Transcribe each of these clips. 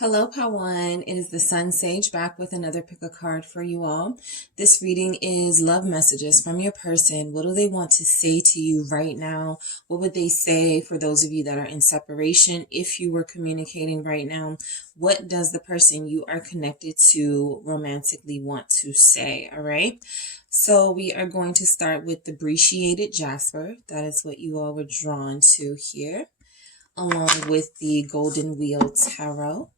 Hello, Pawan. It is the SunSage back with another pick a card for you all. This reading is love messages from your person. What do they want to say to you right now? What would they say for those of you that are in separation? If you were communicating right now, what does the person you are connected to romantically want to say? All right. So we are going to start with the Appreciated Jasper. That is what you all were drawn to here, along with the Golden Wheel Tarot.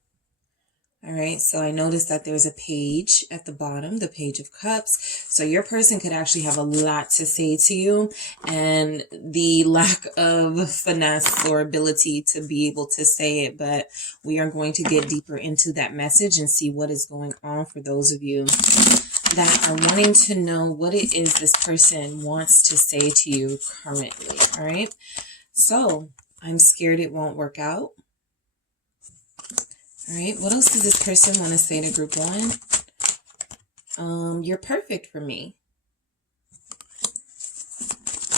All right, so I noticed that there's a page at the bottom, the Page of Cups. So your person could actually have a lot to say to you, and the lack of finesse or ability to be able to say it. But we are going to get deeper into that message and see what is going on for those of you that are wanting to know what it is this person wants to say to you currently. All right, so I'm scared it won't work out. All right, what else does this person want to say to group one? You're perfect for me.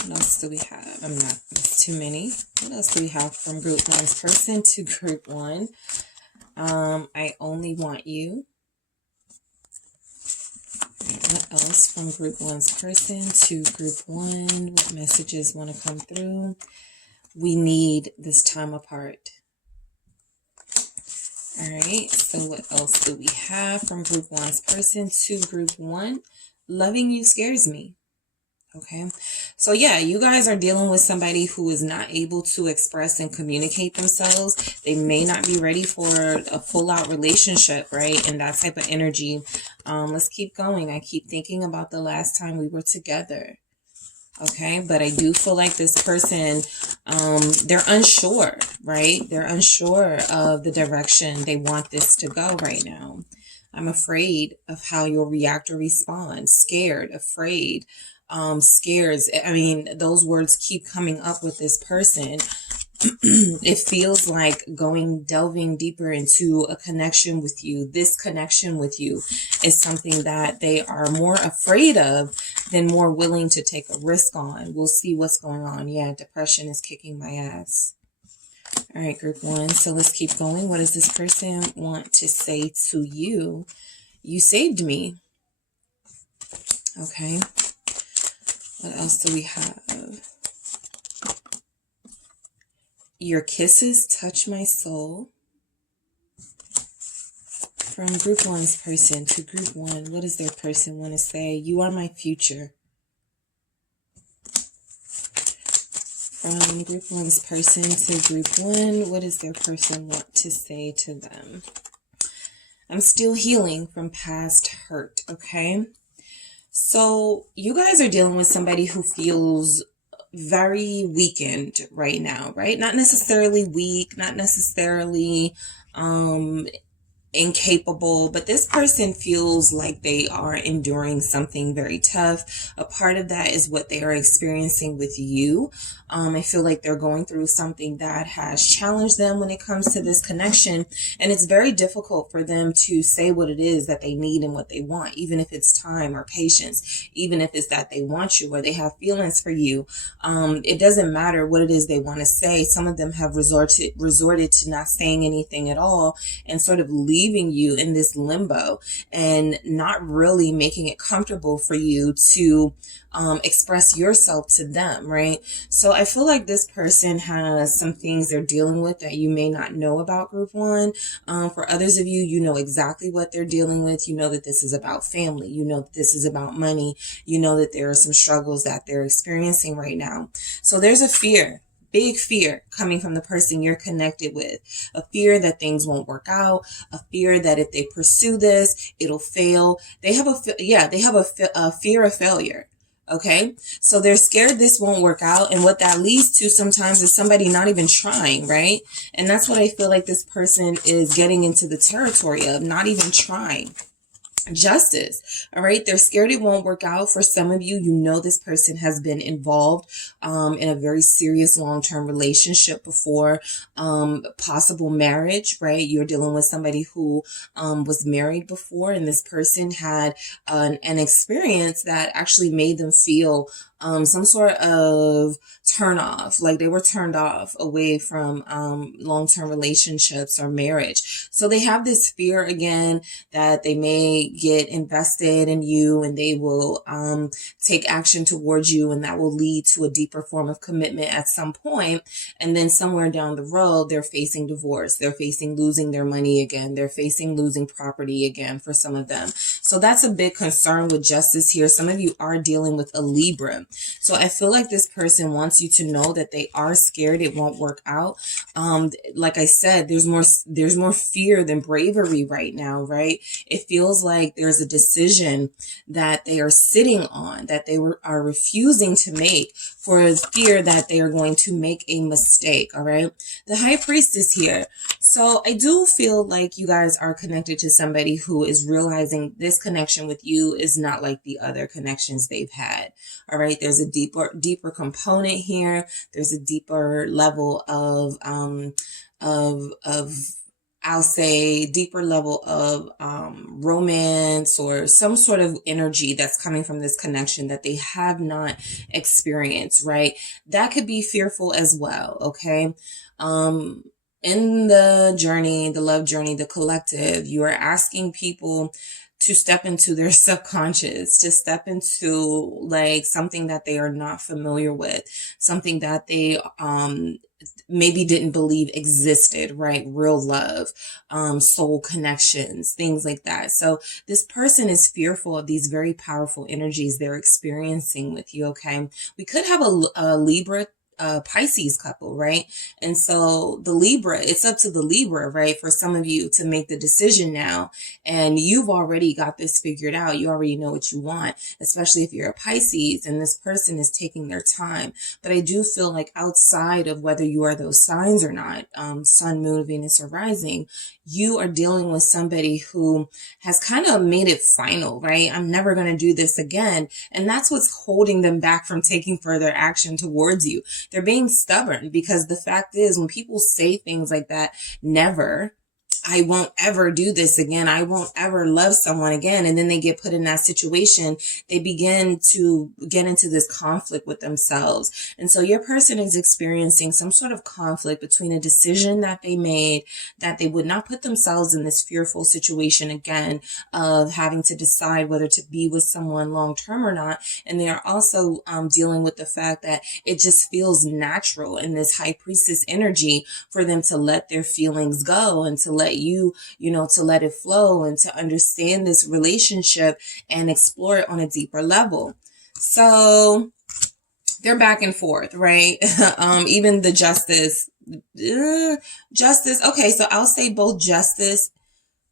What else do we have? There's too many. What else do we have from group one's person to group one? I only want you. What else from group one's person to group one? What messages want to come through? We need this time apart. All right, so what else do we have from group one's person to group one? Loving you scares me. Okay, so yeah, you guys are dealing with somebody who is not able to express and communicate themselves. They may not be ready for a full-out relationship, right? And that type of energy. Let's keep going. I keep thinking about the last time we were together. Okay, but I do feel like this person, they're unsure, right? They're unsure of the direction they want this to go right now. I'm afraid of how you'll react or respond. Scared, afraid, scares. I mean, those words keep coming up with this person. It feels like delving deeper into a connection with you. This connection with you is something that they are more afraid of than more willing to take a risk on. We'll see what's going on. Yeah, depression is kicking my ass. All right, group one. So let's keep going. What does this person want to say to you? You saved me. Okay. What else do we have? Your kisses touch my soul. From group one's person to group one, what does their person want to say? You are my future. From group one's person to group one, what does their person want to say to them? I'm still healing from past hurt, okay? So you guys are dealing with somebody who feels very weakened right now, right? Not necessarily weak, not necessarily incapable, but this person feels like they are enduring something very tough. A part of that is what they are experiencing with you. I feel like they're going through something that has challenged them when it comes to this connection, and it's very difficult for them to say what it is that they need and what they want, even if it's time or patience, even if it's that they want you or they have feelings for you. It doesn't matter what it is they want to say. Some of them have resorted to not saying anything at all and sort of leaving you in this limbo and not really making it comfortable for you to express yourself to them, right? So I feel like this person has some things they're dealing with that you may not know about group one. For others of you, you know exactly what they're dealing with. You know that this is about family. You know that this is about money. You know that there are some struggles that they're experiencing right now. So there's a fear. Big fear coming from the person you're connected with. A fear that things won't work out. A fear that if they pursue this, it'll fail. They have a fear of failure. Okay, so they're scared this won't work out, and what that leads to sometimes is somebody not even trying, right? And that's what I feel like this person is getting into the territory of, not even trying. Justice. All right. They're scared it won't work out. For some of you, you know, this person has been involved in a very serious long-term relationship before, possible marriage, right? You're dealing with somebody who was married before, and this person had an experience that actually made them feel some sort of turn off, like they were turned off away from long-term relationships or marriage. So they have this fear again that they may get invested in you and they will take action towards you, and that will lead to a deeper form of commitment at some point. And then somewhere down the road, they're facing divorce. They're facing losing their money again. They're facing losing property again for some of them. So that's a big concern with justice here. Some of you are dealing with a Libra. So I feel like this person wants you to know that they are scared it won't work out. Like I said, there's more fear than bravery right now, right? It feels like there's a decision that they are sitting on, that they are refusing to make for fear that they are going to make a mistake. All right. The High Priestess here. So I do feel like you guys are connected to somebody who is realizing this connection with you is not like the other connections they've had. All right. There's a deeper component here. There's a deeper level of I'll say deeper level of romance or some sort of energy that's coming from this connection that they have not experienced, right? That could be fearful as well, okay? In the journey, the love journey, the collective, you are asking people to step into their subconscious, to step into like something that they are not familiar with, something that they maybe didn't believe existed, right? Real love, soul connections, things like that. So this person is fearful of these very powerful energies they're experiencing with you, okay? We could have a Libra Pisces couple, right? And so the Libra, it's up to the Libra, right? For some of you to make the decision now, and you've already got this figured out. You already know what you want, especially if you're a Pisces and this person is taking their time. But I do feel like outside of whether you are those signs or not, Sun, Moon, Venus, or Rising, you are dealing with somebody who has kind of made it final, right? I'm never going to do this again. And that's what's holding them back from taking further action towards you. They're being stubborn because the fact is when people say things like that, never, I won't ever do this again. I won't ever love someone again. And then they get put in that situation. They begin to get into this conflict with themselves. And so your person is experiencing some sort of conflict between a decision that they made that they would not put themselves in this fearful situation again of having to decide whether to be with someone long term or not. And they are also dealing with the fact that it just feels natural in this High Priestess energy for them to let their feelings go and to let to let it flow and to understand this relationship and explore it on a deeper level. So they're back and forth, right? Even the justice. Okay, so I'll say both Justice,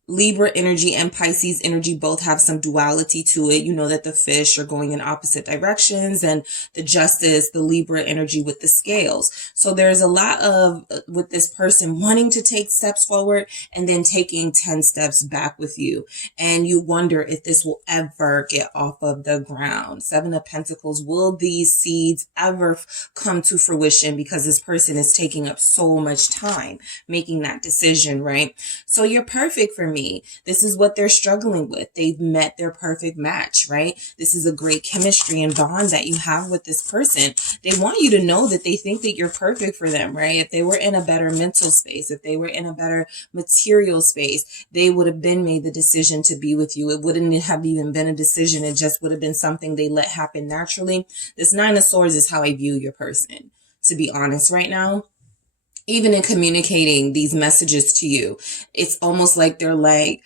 Libra energy, and Pisces energy both have some duality to it. You know that the fish are going in opposite directions, and the Justice, the Libra energy with the scales. So there's a lot of, with this person wanting to take steps forward and then taking 10 steps back with you. And you wonder if this will ever get off of the ground. Seven of Pentacles, will these seeds ever come to fruition? Because this person is taking up so much time making that decision, right? So you're perfect for me. This is what they're struggling with. They've met their perfect match, right? This is a great chemistry and bond that you have with this person. They want you to know that they think that you're perfect for them, right? If they were in a better mental space, if they were in a better material space, they would have been made the decision to be with you. It wouldn't have even been a decision. It just would have been something they let happen naturally. This Nine of Swords is how I view your person, to be honest right now. Even in communicating these messages to you, it's almost like they're like,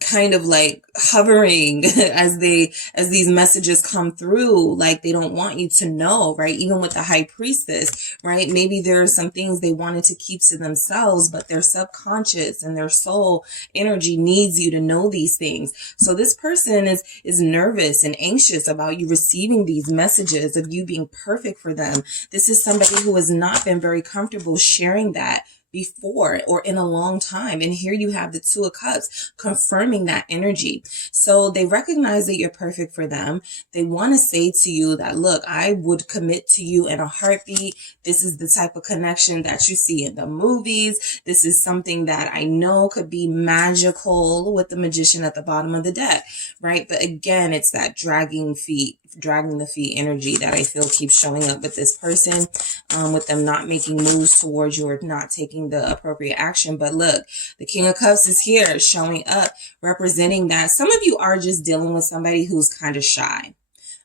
kind of like hovering as these messages come through, like they don't want you to know, right? Even with the High Priestess, right? Maybe there are some things they wanted to keep to themselves, but their subconscious and their soul energy needs you to know these things. So this person is nervous and anxious about you receiving these messages of you being perfect for them. This is somebody who has not been very comfortable sharing that before or in a long time. And here you have the Two of Cups confirming that energy. So they recognize that you're perfect for them. They want to say to you that, look, I would commit to you in a heartbeat. This is the type of connection that you see in the movies. This is something that I know could be magical with the Magician at the bottom of the deck, right? But again, it's that dragging feet dragging the feet energy that I feel keeps showing up with this person, with them not making moves towards you or not taking the appropriate action. But look, the King of Cups is here showing up, representing that some of you are just dealing with somebody who's kind of shy.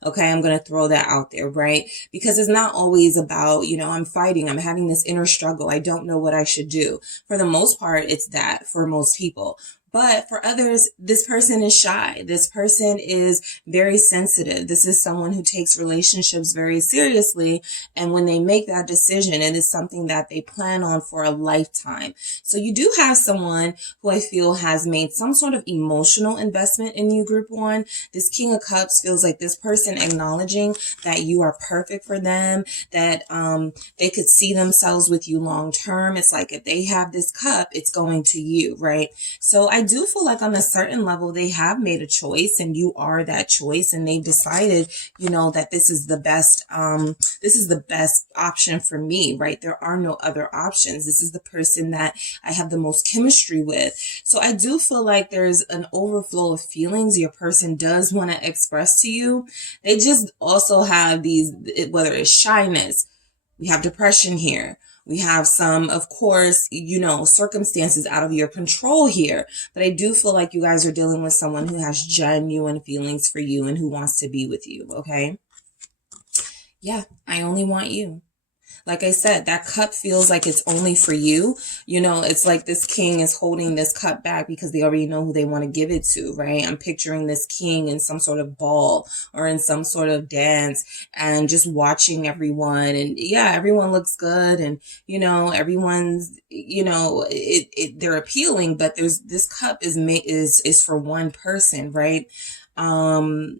Okay, I'm going to throw that out there, right? Because it's not always about, you know, I'm fighting, I'm having this inner struggle, I don't know what I should do. For the most part, it's that for most people. But for others, this person is shy. This person is very sensitive. This is someone who takes relationships very seriously. And when they make that decision, it is something that they plan on for a lifetime. So you do have someone who I feel has made some sort of emotional investment in you, Group 1. This King of Cups feels like this person acknowledging that you are perfect for them, that they could see themselves with you long term. It's like if they have this cup, it's going to you, right? So I do feel like on a certain level, they have made a choice and you are that choice, and they've decided, you know, that this is the best option for me, right? There are no other options. This is the person that I have the most chemistry with. So I do feel like there's an overflow of feelings your person does want to express to you. They just also have these, whether it's shyness, we have depression here. We have some, of course, you know, circumstances out of your control here. But I do feel like you guys are dealing with someone who has genuine feelings for you and who wants to be with you, okay? Yeah, I only want you. Like I said, that cup feels like it's only for you. You know, it's like this king is holding this cup back because they already know who they want to give it to, right? I'm picturing this king in some sort of ball or in some sort of dance and just watching everyone. And yeah, everyone looks good. And, you know, everyone's, you know, they're appealing, but this cup is for one person, right? And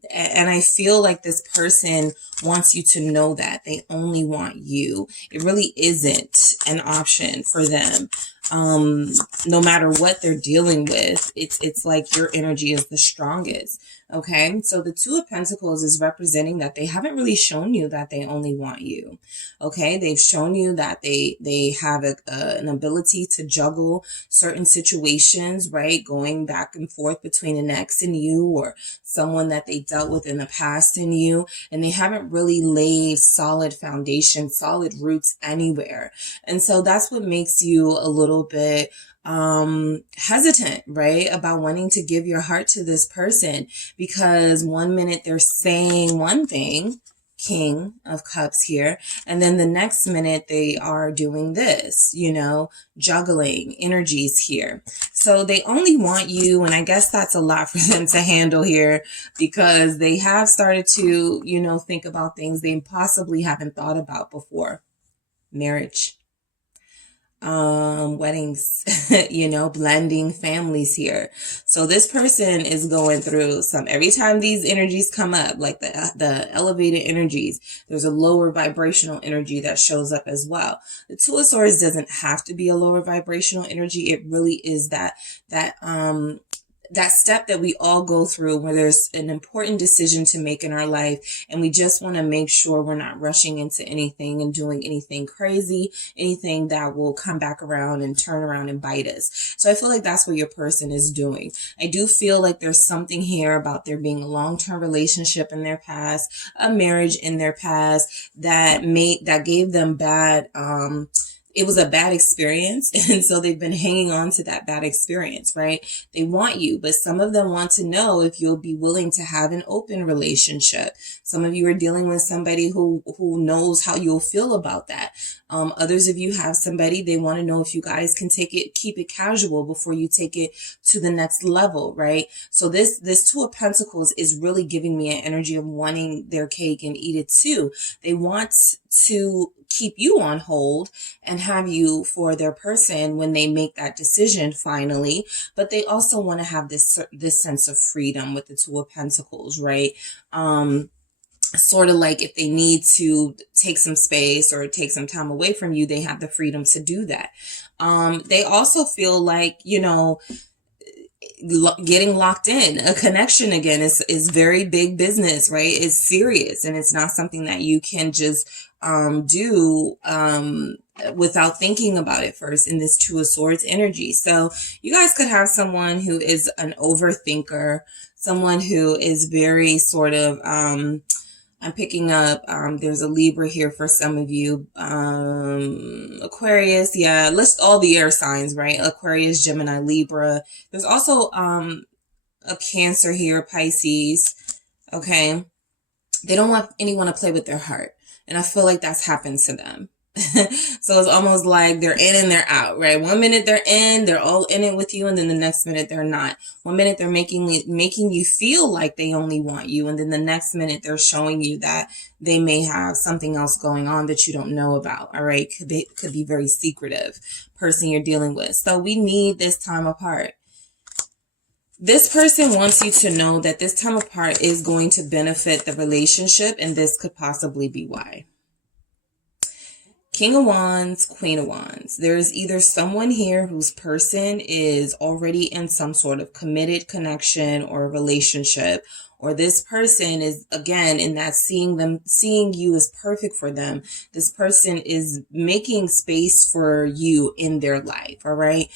I feel like this person wants you to know that they only want you. It really isn't an option for them. No matter what they're dealing with, it's like your energy is the strongest. Okay. So the Two of Pentacles is representing that they haven't really shown you that they only want you. Okay. They've shown you that they have an ability to juggle certain situations, right? Going back and forth between an ex and you, or someone that they dealt with in the past and you, and they haven't really laid solid foundation, solid roots anywhere. And so that's what makes you a little bit hesitant, right? About wanting to give your heart to this person, because one minute they're saying one thing, King of Cups here, and then the next minute they are doing this, you know, juggling energies here. So they only want you, and I guess that's a lot for them to handle here, because they have started to, you know, think about things they possibly haven't thought about before. Marriage, weddings, you know, blending families here. So this person is going through every time these energies come up, like the elevated energies, there's a lower vibrational energy that shows up as well. The Two of Swords doesn't have to be a lower vibrational energy. It really is that step that we all go through where there's an important decision to make in our life, and we just want to make sure we're not rushing into anything and doing anything crazy, anything that will come back around and turn around and bite us. So I feel like that's what your person is doing. I do feel like there's something here about there being a long-term relationship in their past, a marriage in their past that gave them bad, it was a bad experience. And so they've been hanging on to that bad experience, right? They want you, but some of them want to know if you'll be willing to have an open relationship. Some of you are dealing with somebody who knows how you'll feel about that. Others of you have somebody, they want to know if you guys can keep it casual before you take it to the next level, right? So this Two of Pentacles is really giving me an energy of wanting their cake and eat it too. They want to keep you on hold and have you for their person when they make that decision finally, but they also want to have this sense of freedom with the Two of Pentacles, right? Sort of like if they need to take some space or take some time away from you, they have the freedom to do that. They also feel like, you know, getting locked in, a connection again is very big business, right? It's serious, and it's not something that you can just do without thinking about it first in this Two of Swords energy. So you guys could have someone who is an overthinker, someone who is very sort of I'm picking up, there's a Libra here for some of you. Aquarius, yeah, list all the air signs, right? Aquarius, Gemini, Libra. There's also a Cancer here, Pisces, okay? They don't want anyone to play with their heart. And I feel like that's happened to them. So it's almost like they're in and they're out, right? One minute they're in, they're all in it with you, and then the next minute they're not. One minute they're making you feel like they only want you, and then the next minute they're showing you that they may have something else going on that you don't know about, all right? Could be very secretive person you're dealing with. So we need this time apart. This person wants you to know that this time apart is going to benefit the relationship, and this could possibly be why. King of Wands, Queen of Wands. There is either someone here whose person is already in some sort of committed connection or relationship, or this person is, again, in that seeing you is perfect for them. This person is making space for you in their life, all right?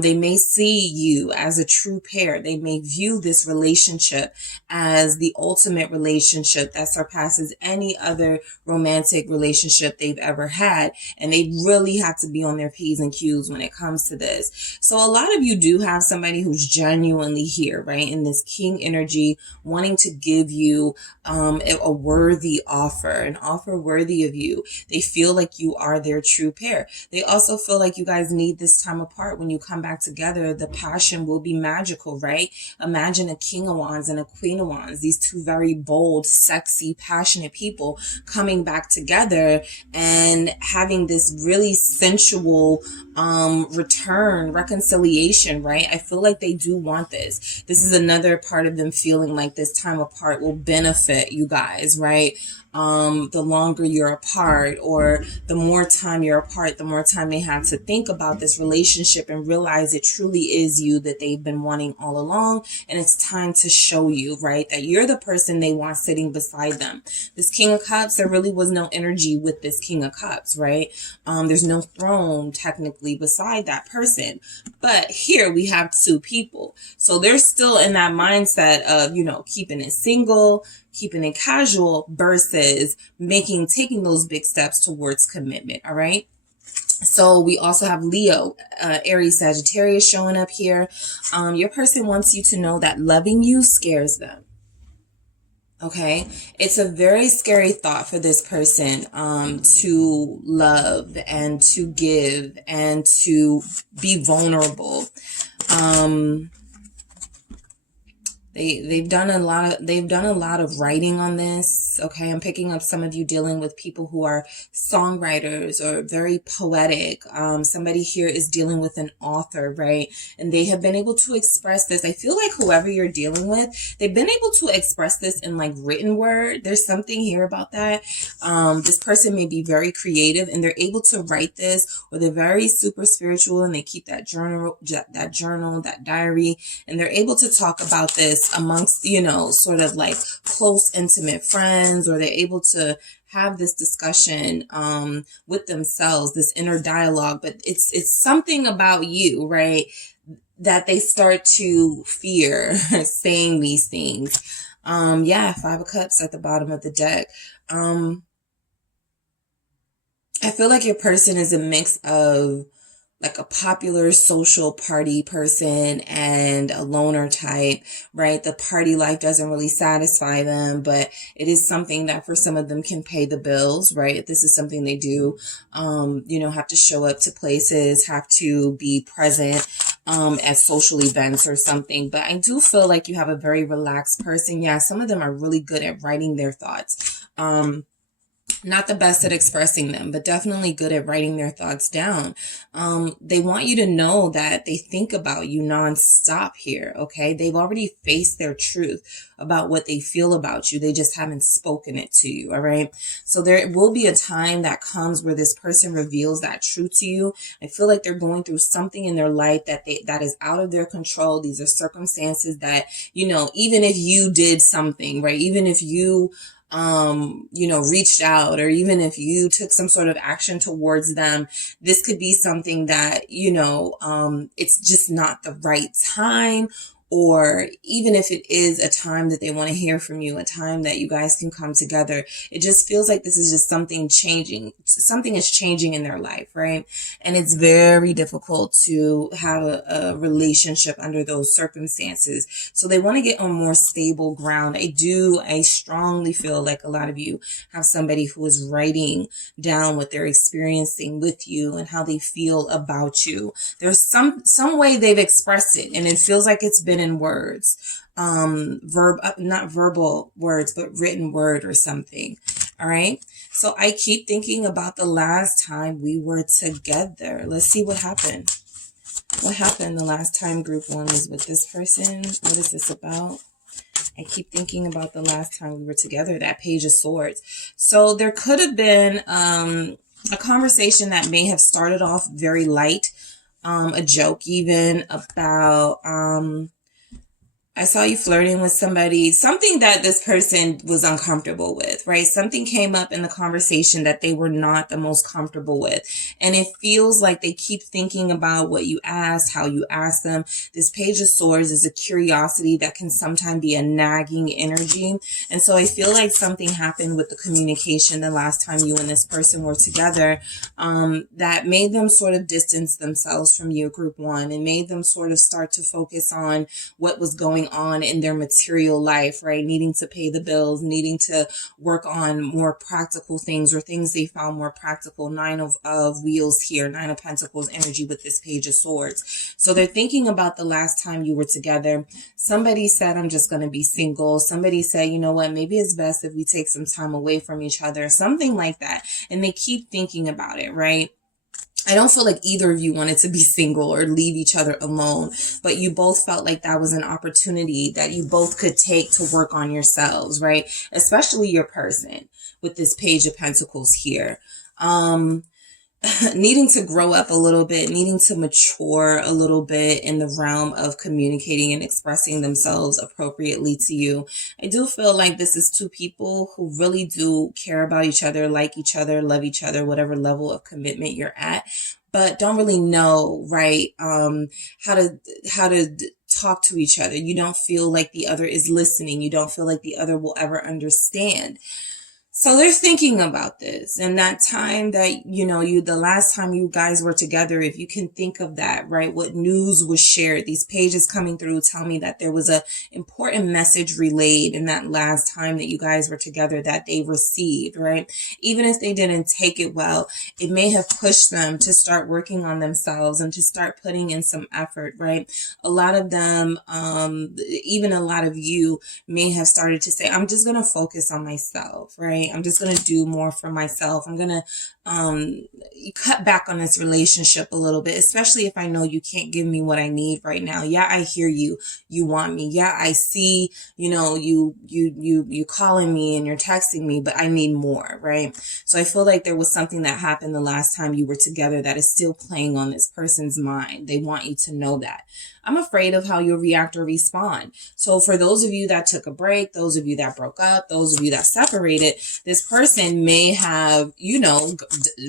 They may see you as a true pair. They may view this relationship as the ultimate relationship that surpasses any other romantic relationship they've ever had. And they really have to be on their P's and Q's when it comes to this. So a lot of you do have somebody who's genuinely here, right? In this King energy, wanting to give you a worthy offer, an offer worthy of you. They feel like you are their true pair. They also feel like you guys need this time apart. When you come back together, the passion will be magical, right? Imagine a King of Wands and a Queen of Wands, these two very bold, sexy, passionate people coming back together and having this really sensual reconciliation, right? I feel like they do want this. This is another part of them feeling like this time apart will benefit you guys, right? The longer you're apart, or the more time you're apart, the more time they have to think about this relationship and realize it truly is you that they've been wanting all along. And it's time to show you, right, that you're the person they want sitting beside them. This King of Cups, there really was no energy with this King of Cups, right? There's no throne technically beside that person. But here we have two people. So they're still in that mindset of, keeping it single, keeping it casual versus taking those big steps towards commitment. All right. So we also have Leo, Aries, Sagittarius showing up here. Your person wants you to know that loving you scares them. Okay. It's a very scary thought for this person, to love and to give and to be vulnerable. They've done a lot of writing on this. Okay. I'm picking up some of you dealing with people who are songwriters or very poetic. Somebody here is dealing with an author, right? And they have been able to express this. I feel like whoever you're dealing with, they've been able to express this in like written word. There's something here about that. This person may be very creative and they're able to write this, or they're very super spiritual and they keep that journal, that diary, and they're able to talk about this amongst, sort of like close, intimate friends, or they're able to have this discussion with themselves, this inner dialogue. But it's something about you, right, that they start to fear saying these things. Five of Cups at the bottom of the deck. I feel like your person is a mix of like a popular social party person and a loner type, right? The party life doesn't really satisfy them, but it is something that for some of them can pay the bills, right? This is something they do, have to show up to places, have to be present at social events or something. But I do feel like you have a very relaxed person. Yeah, some of them are really good at writing their thoughts. Not the best at expressing them, but definitely good at writing their thoughts down. They want you to know that they think about you nonstop here, okay? They've already faced their truth about what they feel about you. They just haven't spoken it to you, all right? So there will be a time that comes where this person reveals that truth to you. I feel like they're going through something in their life that is out of their control. These are circumstances that, even if you did something, right? Even if you reached out, or even if you took some sort of action towards them, this could be something that, it's just not the right time, or even if it is a time that they want to hear from you, a time that you guys can come together, it just feels like this is just something changing. Something is changing in their life, right? And it's very difficult to have a relationship under those circumstances. So they want to get on more stable ground. I strongly feel like a lot of you have somebody who is writing down what they're experiencing with you and how they feel about you. There's some way they've expressed it, and it feels like it's been in words, not verbal words, but written word or something. All right. So I keep thinking about the last time we were together. Let's see what happened. What happened the last time group one was with this person? What is this about? I keep thinking about the last time we were together, that Page of Swords. So there could have been a conversation that may have started off very light, a joke even about, I saw you flirting with somebody, something that this person was uncomfortable with, right? Something came up in the conversation that they were not the most comfortable with. And it feels like they keep thinking about what you asked, how you asked them. This Page of Swords is a curiosity that can sometimes be a nagging energy. And so I feel like something happened with the communication the last time you and this person were together, that made them sort of distance themselves from you, group one, and made them sort of start to focus on what was going on in their material life, right? Needing to pay the bills, needing to work on more practical things or things they found more practical. Nine of Wheels here, Nine of Pentacles energy with this Page of Swords. So they're thinking about the last time you were together. Somebody said, I'm just going to be single. Somebody said, you know what, maybe it's best if we take some time away from each other, something like that. And they keep thinking about it, right? I don't feel like either of you wanted to be single or leave each other alone, but you both felt like that was an opportunity that you both could take to work on yourselves, right? Especially your person with this Page of Pentacles here. Needing to grow up a little bit, needing to mature a little bit in the realm of communicating and expressing themselves appropriately to you. I do feel like this is two people who really do care about each other, like each other, love each other, whatever level of commitment you're at, but don't really know, right, how to talk to each other. You don't feel like the other is listening. You don't feel like the other will ever understand. So they're thinking about this, and that time that, the last time you guys were together, if you can think of that, right? What news was shared? These pages coming through tell me that there was a important message relayed in that last time that you guys were together that they received, right? Even if they didn't take it well, it may have pushed them to start working on themselves and to start putting in some effort, right? A lot of them, even a lot of you may have started to say, I'm just going to focus on myself, right? I'm just going to do more for myself. I'm going to cut back on this relationship a little bit, especially if I know you can't give me what I need right now. Yeah, I hear you. You want me. Yeah, I see, you calling me and you're texting me, but I need more, right? So I feel like there was something that happened the last time you were together that is still playing on this person's mind. They want you to know that. I'm afraid of how you'll react or respond. So for those of you that took a break, those of you that broke up, those of you that separated, this person may have,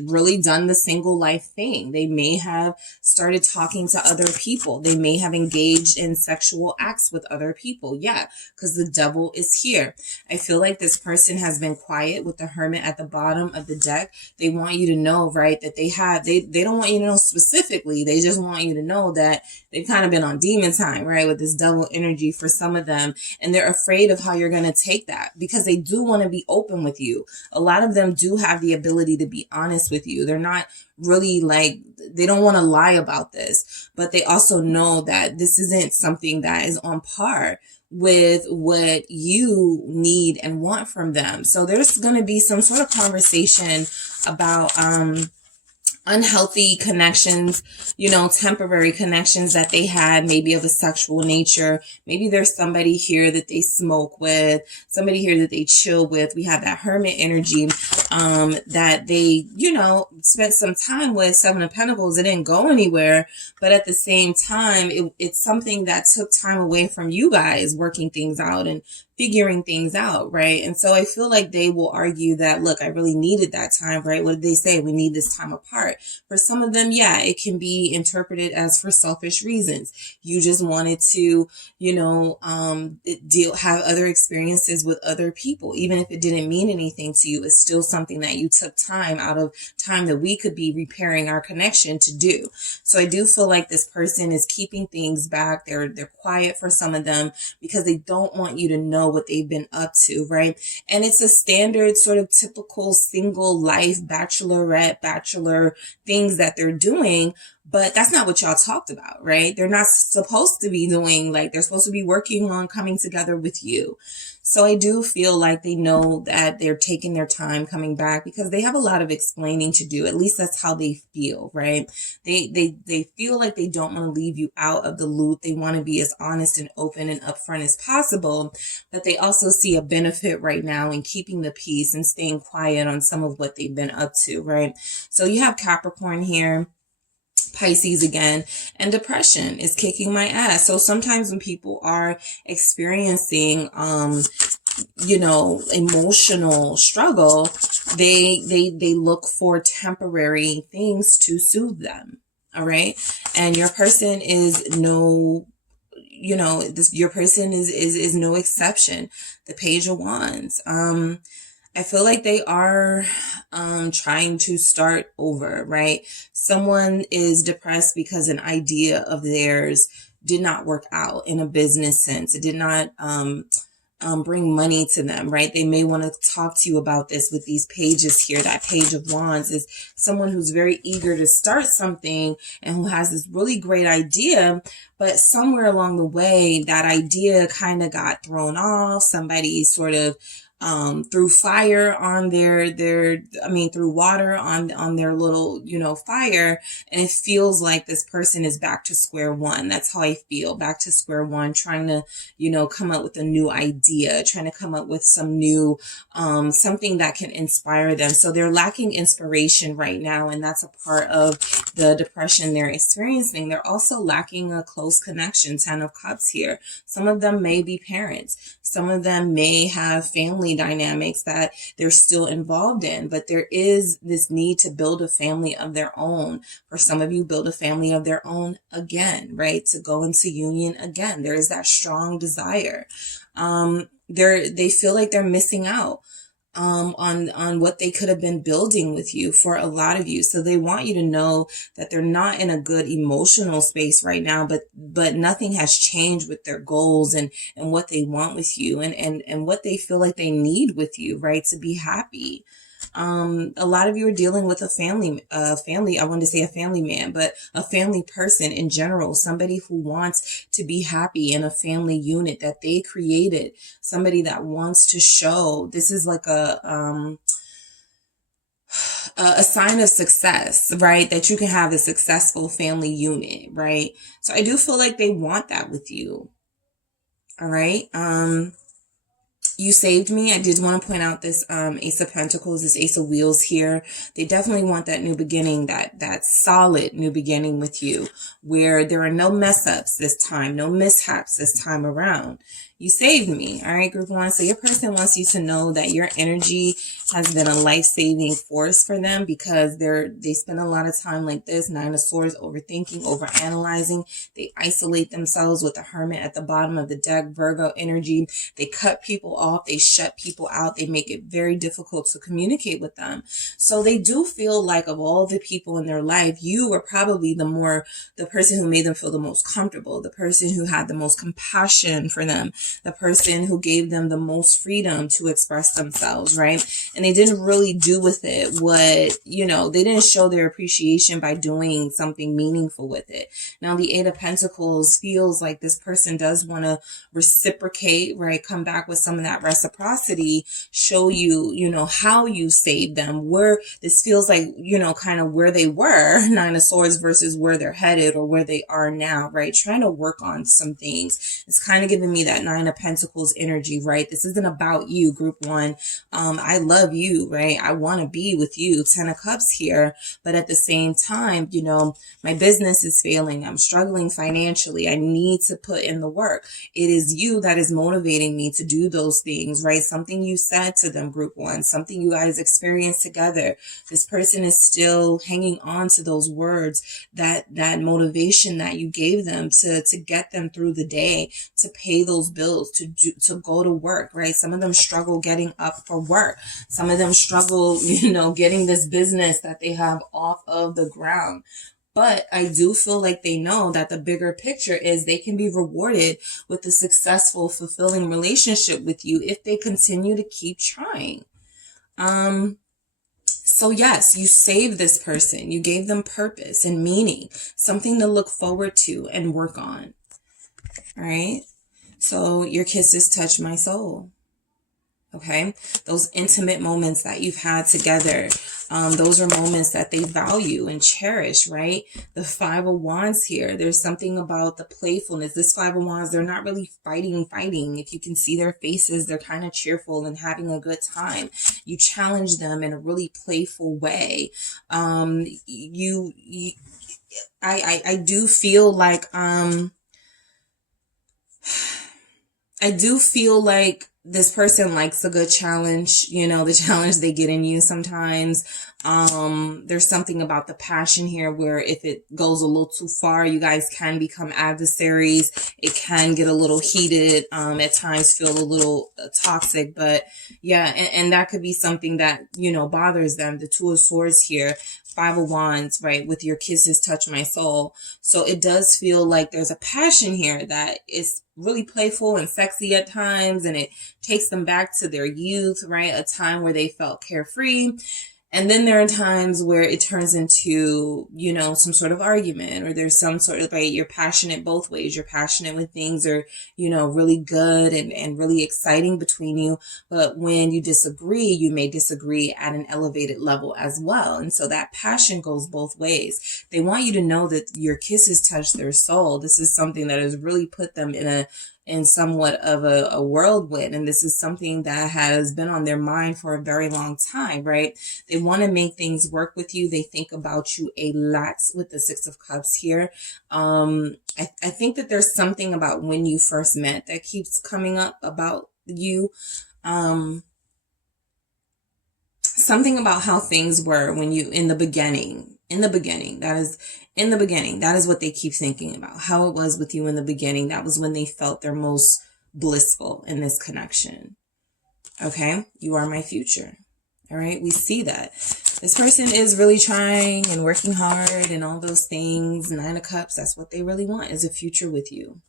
really done the single life thing. They may have started talking to other people. They may have engaged in sexual acts with other people. Yeah, because the devil is here. I feel like this person has been quiet with the Hermit at the bottom of the deck. They want you to know, right, that they don't want you to know specifically. They just want you to know that they've kind of been on demon time, right, with this devil energy for some of them. And they're afraid of how you're going to take that because they do want to be open with you. A lot of them do have the ability to be honest with you. They're not really they don't want to lie about this, but they also know that this isn't something that is on par with what you need and want from them. So there's going to be some sort of conversation about, unhealthy connections, temporary connections that they had, maybe of a sexual nature. Maybe there's somebody here that they smoke with, somebody here that they chill with. We have that Hermit energy. that they, you know, spent some time with. Seven of Pentacles, it didn't go anywhere, but at the same time, it's something that took time away from you guys working things out and figuring things out, right? And so I feel like they will argue that, look, I really needed that time, right? What did they say? We need this time apart. For some of them, yeah, it can be interpreted as for selfish reasons. You just wanted to, you know, have other experiences with other people. Even if it didn't mean anything to you, it's still something that you took time out of time that we could be repairing our connection to do. So I do feel like this person is keeping things back. They're quiet for some of them because they don't want you to know what they've been up to, right? And it's a standard sort of typical single life bachelorette, bachelor things that they're doing, but that's not what y'all talked about, right? They're not supposed to be doing, like, they're supposed to be working on coming together with you. So I do feel like they know that they're taking their time coming back because they have a lot of explaining to do. At least that's how they feel, right? They feel like they don't want to leave you out of the loop. They want to be as honest and open and upfront as possible, but they also see a benefit right now in keeping the peace and staying quiet on some of what they've been up to, right? So you have Capricorn here, Pisces again, and depression is kicking my ass. So sometimes when people are experiencing, you know, emotional struggle, they look for temporary things to soothe them. All right. And your person is no, you know, your person is no exception. The Page of Wands. I feel like they are trying to start over, right? Someone is depressed because an idea of theirs did not work out in a business sense. It did not bring money to them, right? They may want to talk to you about this with these pages here. That Page of Wands is someone who's very eager to start something and who has this really great idea, but somewhere along the way, that idea kind of got thrown off. Somebody sort of threw fire on through water on their little, you know, fire. And it feels like this person is back to square one. That's how I feel. Back to square one, trying to, you know, come up with a new idea, trying to come up with some new, something that can inspire them. So they're lacking inspiration right now. And that's a part of the depression they're experiencing. They're also lacking a close connection. 10 of Cups here. Some of them may be parents. Some of them may have family dynamics that they're still involved in, but there is this need to build a family of their own. For some of you, build a family of their own again, right? To go into union again. There is that strong desire. They feel like they're missing out on what they could have been building with you for a lot of you. So they want you to know that they're not in a good emotional space right now, but nothing has changed with their goals and what they want with you and what they feel like they need with you, right? To be happy. A lot of you are dealing with a family, I wanted to say a family man, but a family person in general, somebody who wants to be happy in a family unit that they created, somebody that wants to show this is like a sign of success, right? That you can have a successful family unit, right? So I do feel like they want that with you. All right. You saved me. I did want to point out this Ace of Pentacles, this Ace of Wheels here. They definitely want that new beginning, that solid new beginning with you, where there are no mess ups this time, no mishaps this time around. You saved me. All right, group one. So your person wants you to know that your energy has been a life-saving force for them because they spend a lot of time like this. 9 of Swords, overthinking, overanalyzing. They isolate themselves with the Hermit at the bottom of the deck. Virgo energy. They cut people off. They shut people out. They make it very difficult to communicate with them. So they do feel like of all the people in their life, you were probably the person who made them feel the most comfortable, the person who had the most compassion for them, the person who gave them the most freedom to express themselves, right? And they didn't really do with it what, you know, they didn't show their appreciation by doing something meaningful with it. Now, the Eight of Pentacles feels like this person does want to reciprocate, right? Come back with some of that reciprocity, show you, you know, how you saved them, where this feels like, you know, kind of where they were, 9 of Swords versus where they're headed or where they are now, right? Trying to work on some things. It's kind of giving me that 9 Nine of Pentacles energy, right? This isn't about you, group one. I love you, right? I want to be with you. Ten of Cups here. But at the same time, you know, my business is failing. I'm struggling financially. I need to put in the work. It is you that is motivating me to do those things, right? Something you said to them, group one, something you guys experienced together. This person is still hanging on to those words, that motivation that you gave them to get them through the day, to pay those bills, to go to work, right? Some of them struggle getting up for work. Some of them struggle, you know, getting this business that they have off of the ground. But I do feel like they know that the bigger picture is they can be rewarded with a successful, fulfilling relationship with you if they continue to keep trying. So yes, you saved this person. You gave them purpose and meaning, something to look forward to and work on. All right. So your kisses touch my soul. Okay. Those intimate moments that you've had together. Those are moments that they value and cherish, right? The Five of Wands here. There's something about the playfulness. This Five of Wands, they're not really fighting. If you can see their faces, they're kind of cheerful and having a good time. You challenge them in a really playful way. I do feel like, this person likes a good challenge, you know, the challenge they get in you sometimes. There's something about the passion here where if it goes a little too far, you guys can become adversaries. It can get a little heated, at times feel a little toxic, but yeah, and that could be something that, you know, bothers them. The Two of Swords here. Five of Wands, right? With your kisses touch my soul. So it does feel like there's a passion here that is really playful and sexy at times. And it takes them back to their youth, right? A time where they felt carefree. And then there are times where it turns into, you know, some sort of argument, or there's some sort of, right, you're passionate both ways. You're passionate when things are, you know, really good and really exciting between you. But when you disagree, you may disagree at an elevated level as well. And so that passion goes both ways. They want you to know that your kisses touch their soul. This is something that has really put them in somewhat of a whirlwind. And this is something that has been on their mind for a very long time, right? They want to make things work with you. They think about you a lot with the Six of Cups here. I think that there's something about when you first met that keeps coming up about you. Something about how things were when you, in the beginning, that is what they keep thinking about. How it was with you in the beginning. That was when they felt their most blissful in this connection. Okay. You are my future. All right. We see that this person is really trying and working hard and all those things. Nine of Cups. That's what they really want, is a future with you.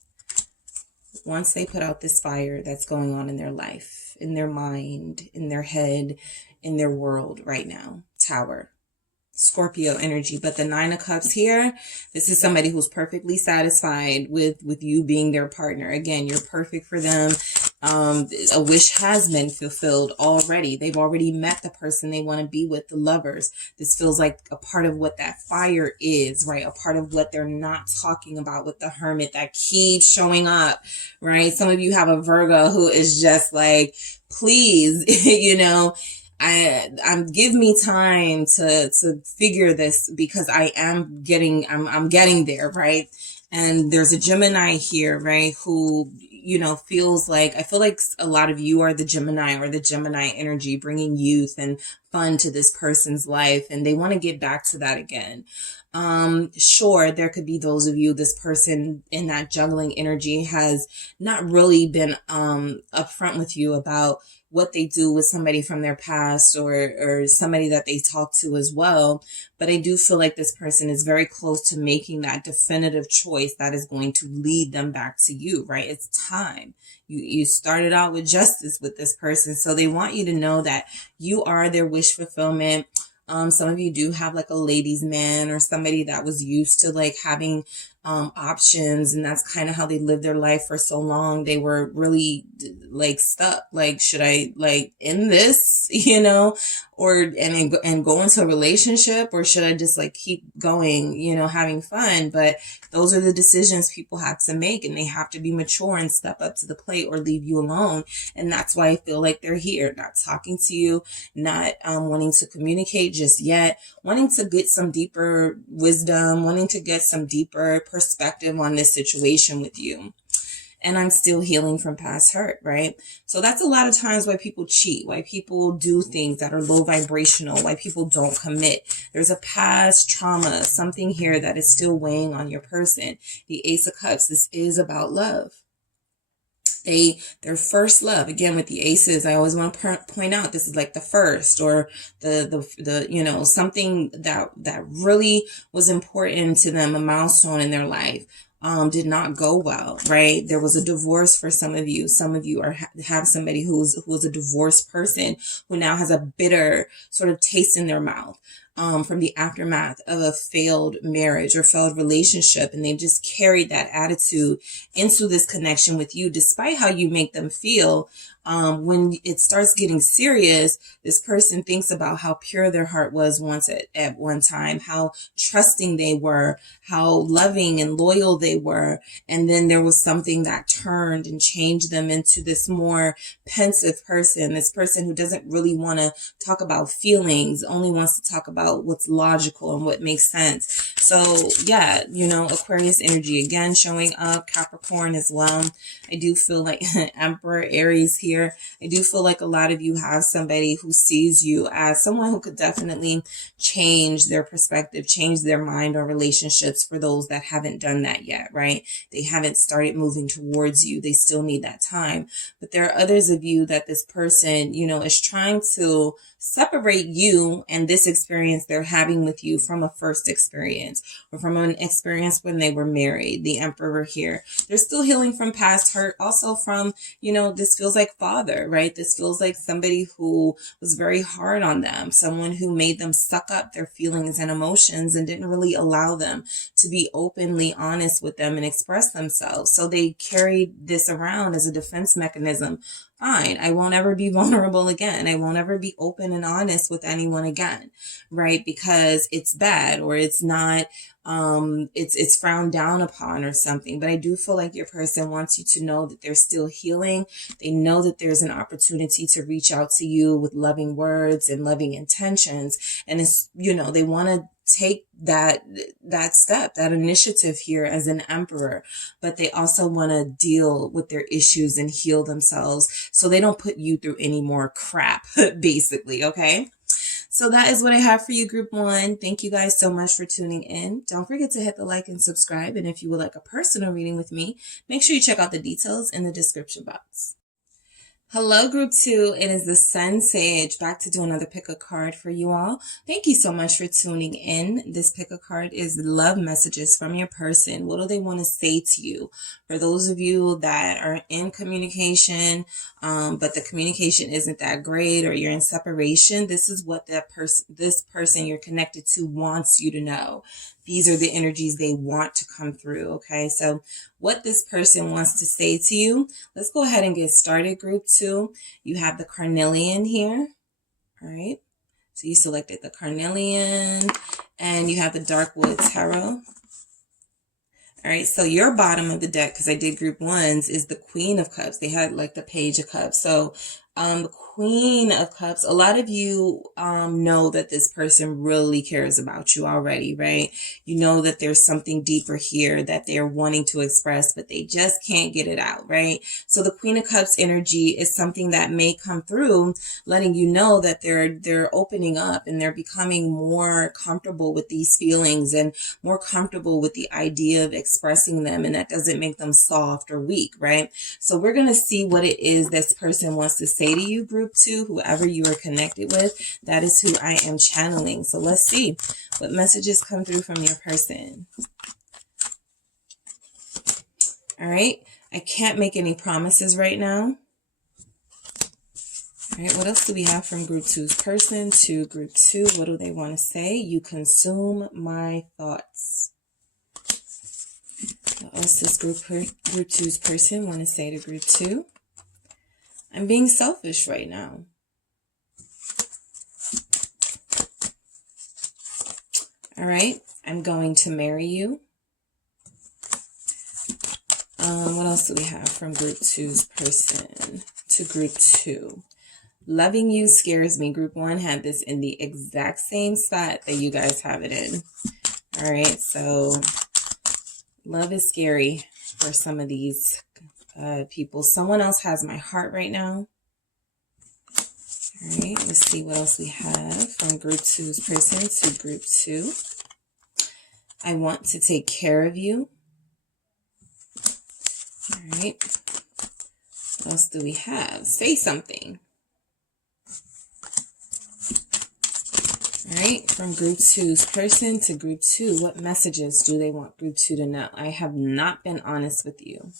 Once they put out this fire that's going on in their life, in their mind, in their head, in their world right now. Tower. Scorpio energy. But the Nine of Cups here, this is somebody who's perfectly satisfied with you being their partner. Again, you're perfect for them. A wish has been fulfilled already. They've already met the person they want to be with, the Lovers. This feels like a part of what that fire is, right? A part of what they're not talking about with the Hermit that keeps showing up, right? Some of you have a Virgo who is just like, please, you know, give me time to figure this, because I'm getting there, right? And there's a Gemini here, right? Who, you know, I feel like a lot of you are the Gemini, or the Gemini energy, bringing youth and fun to this person's life. And they want to get back to that again. Sure, there could be those of you, this person in that juggling energy has not really been upfront with you about what they do with somebody from their past, or somebody that they talk to as well. But I do feel like this person is very close to making that definitive choice that is going to lead them back to you, right? It's time. You started out with justice with this person. So they want you to know that you are their wish fulfillment. Some of you do have like a ladies' man, or somebody that was used to like having options, and that's kind of how they lived their life for so long. They were really like stuck. Like, should I like end this, you know, or and go into a relationship, or should I just like keep going, you know, having fun? But those are the decisions people have to make, and they have to be mature and step up to the plate or leave you alone. And that's why I feel like they're here, not talking to you, not wanting to communicate just yet, wanting to get some deeper wisdom, wanting to get some deeper perspective on this situation with you. And I'm still healing from past hurt, right? So that's a lot of times why people cheat, why people do things that are low vibrational, why people don't commit. There's a past trauma, something here that is still weighing on your person. The Ace of Cups, this is about love. Their first love, again with the aces, I always want to point out, this is like the first, or the you know, something that really was important to them, a milestone in their life. Did not go well, right? There was a divorce for some of you. Some of you have somebody who was a divorced person who now has a bitter sort of taste in their mouth. From the aftermath of a failed marriage or failed relationship. And they've just carried that attitude into this connection with you, despite how you make them feel. When it starts getting serious, this person thinks about how pure their heart was once at one time, how trusting they were, how loving and loyal they were. And then there was something that turned and changed them into this more pensive person, this person who doesn't really want to talk about feelings, only wants to talk about what's logical and what makes sense. So yeah, you know, Aquarius energy again showing up, Capricorn as well. I do feel like Emperor Aries here. I do feel like a lot of you have somebody who sees you as someone who could definitely change their perspective, change their mind on relationships for those that haven't done that yet, right? They haven't started moving towards you. They still need that time. But there are others of you that this person, you know, is trying to separate you and this experience they're having with you from a first experience or from an experience when they were married. The Emperor here. They're still healing from past hurt. Also from, you know, this feels like father, right? This feels like somebody who was very hard on them. Someone who made them suck up their feelings and emotions and didn't really allow them to be openly honest with them and express themselves. So they carried this around as a defense mechanism. Fine, I won't ever be vulnerable again. I won't ever be open and honest with anyone again, right? Because it's bad or it's not, it's frowned down upon or something. But I do feel like your person wants you to know that they're still healing. They know that there's an opportunity to reach out to you with loving words and loving intentions. And it's, you know, they want to take that step, that initiative here as an emperor, but they also want to deal with their issues and heal themselves so they don't put you through any more crap, basically. Okay. So that is what I have for you, group one. Thank you guys so much for tuning in. Don't forget to hit the like and subscribe. And if you would like a personal reading with me, make sure you check out the details in the description box. Hello, group two. It is the SunSage back to do another pick a card for you all. Thank you so much for tuning in. This pick a card is love messages from your person. What do they want to say to you? For those of you that are in communication, but the communication isn't that great, or you're in separation, this is what this person you're connected to wants you to know. These are the energies they want to come through. Okay. So what this person wants to say to you, let's go ahead and get started. Group two, you have the Carnelian here. All right. So you selected the Carnelian and you have the Darkwood Tarot. All right, so your bottom of the deck, because I did group ones, is the Queen of Cups. They had like the Page of Cups. So the Queen of Cups, a lot of you know that this person really cares about you already, right? You know that there's something deeper here that they're wanting to express, but they just can't get it out, right? So the Queen of Cups energy is something that may come through, letting you know that they're opening up and they're becoming more comfortable with these feelings and more comfortable with the idea of expressing them. And that doesn't make them soft or weak, right? So we're going to see what it is this person wants to say to you, group two, whoever you are connected with. That is who I am channeling. So let's see what messages come through from your person. All right. I can't make any promises right now. All right. What else do we have from group two's person to group two? What do they want to say? You consume my thoughts. What else does group two's person want to say to group two? I'm being selfish right now. All right. I'm going to marry you. What else do we have from group 2's person to group 2? Loving you scares me. Group 1 had this in the exact same spot that you guys have it in. All right. So love is scary for some of these people. Someone else has my heart right now. All right. Let's see what else we have from group 2's person to group 2. I want to take care of you. All right. What else do we have? Say something. All right. From group 2's person to group 2, what messages do they want group 2 to know? I have not been honest with you.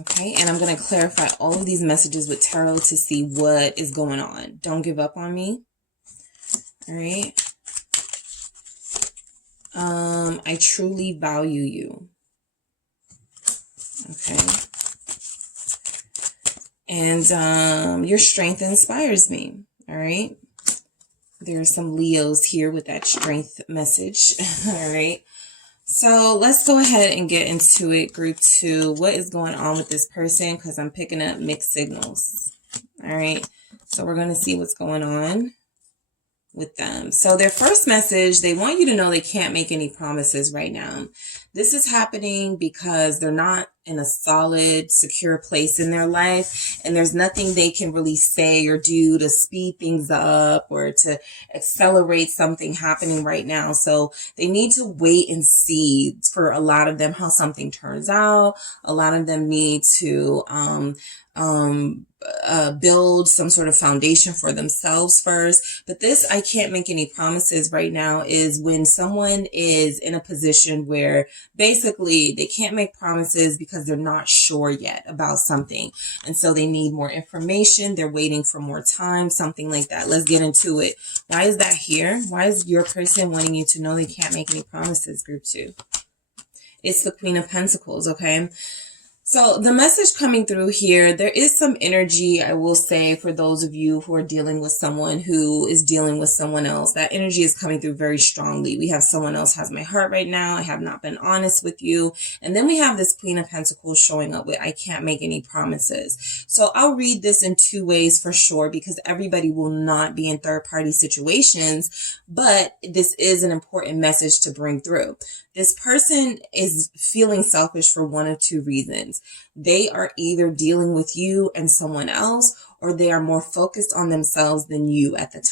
Okay. And I'm going to clarify all of these messages with tarot to see what is going on. Don't give up on me. All right. I truly value you. Okay. And your strength inspires me. All right. There are some Leos here with that strength message. All right. So let's go ahead and get into it. Group 2. What is going on with this person? Because I'm picking up mixed signals. All right. So we're going to see what's going on with them. So their first message, they want you to know they can't make any promises right now. This is happening because they're not in a solid, secure place in their life, and there's nothing they can really say or do to speed things up or to accelerate something happening right now. So they need to wait and see, for a lot of them, how something turns out. A lot of them need to build some sort of foundation for themselves first. But this, I can't make any promises right now, is when someone is in a position where basically they can't make promises because they're not sure yet about something. And so they need more information. They're waiting for more time, something like that. Let's get into it. Why is that here? Why is your person wanting you to know they can't make any promises, group 2? It's the Queen of Pentacles, okay? So the message coming through here, there is some energy, I will say, for those of you who are dealing with someone who is dealing with someone else. That energy is coming through very strongly. We have someone else has my heart right now. I have not been honest with you. And then we have this Queen of Pentacles showing up with I can't make any promises. So I'll read this in 2 ways for sure, because everybody will not be in third-party situations. But this is an important message to bring through. This person is feeling selfish for one of 2 reasons. They are either dealing with you and someone else, or they are more focused on themselves than you at this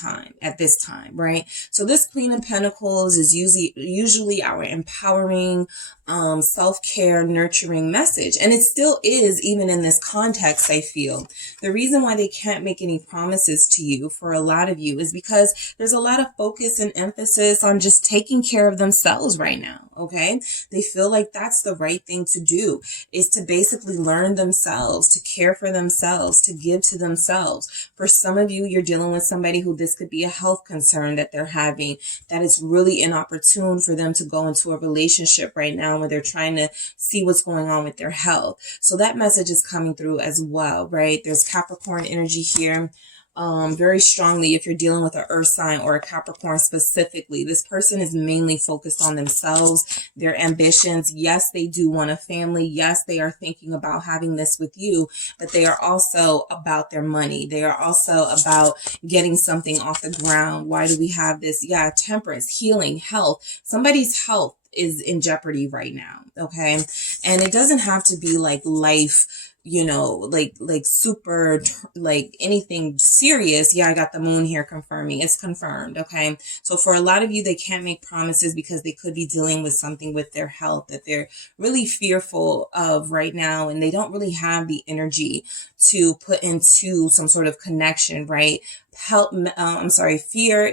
time, right? So this Queen of Pentacles is usually our empowering, self-care, nurturing message. And it still is, even in this context, I feel. The reason why they can't make any promises to you, for a lot of you, is because there's a lot of focus and emphasis on just taking care of themselves right now, okay? They feel like that's the right thing to do, is to basically learn themselves, to care for themselves, to give to themselves. For some of you, you're dealing with somebody who this could be a health concern that they're having, that is really inopportune for them to go into a relationship right now where they're trying to see what's going on with their health. So that message is coming through as well, right? There's Capricorn energy here. Very strongly, if you're dealing with an earth sign or a Capricorn specifically, this person is mainly focused on themselves, their ambitions. Yes, they do want a family. Yes, they are thinking about having this with you, but they are also about their money. They are also about getting something off the ground. Why do we have this? Yeah, temperance, healing, health. Somebody's health is in jeopardy right now. Okay. And it doesn't have to be like life, you know, like super, like anything serious. Yeah, I got the moon here confirming. It's confirmed. Okay. So for a lot of you, they can't make promises because they could be dealing with something with their health that they're really fearful of right now. And they don't really have the energy to put into some sort of connection, right? fear.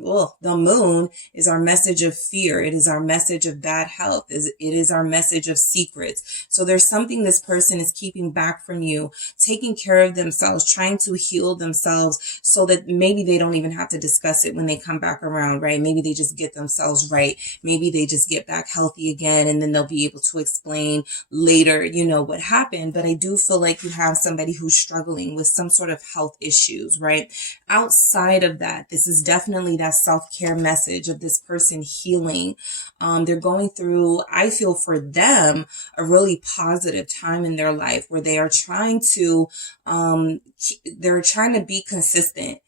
Well, the moon is our message of fear. It is our message of bad health. It is our message of secrets. So there's something this person is keeping back from you, taking care of themselves, trying to heal themselves so that maybe they don't even have to discuss it when they come back around, right? Maybe they just get themselves right. Maybe they just get back healthy again, and then they'll be able to explain later, what happened. But I do feel like you have somebody who's struggling with some sort of health issues, right? Outside of that, this is definitely that self-care message of this person healing. They're going through, I feel for them, a really positive time in their life where they are trying to be consistent,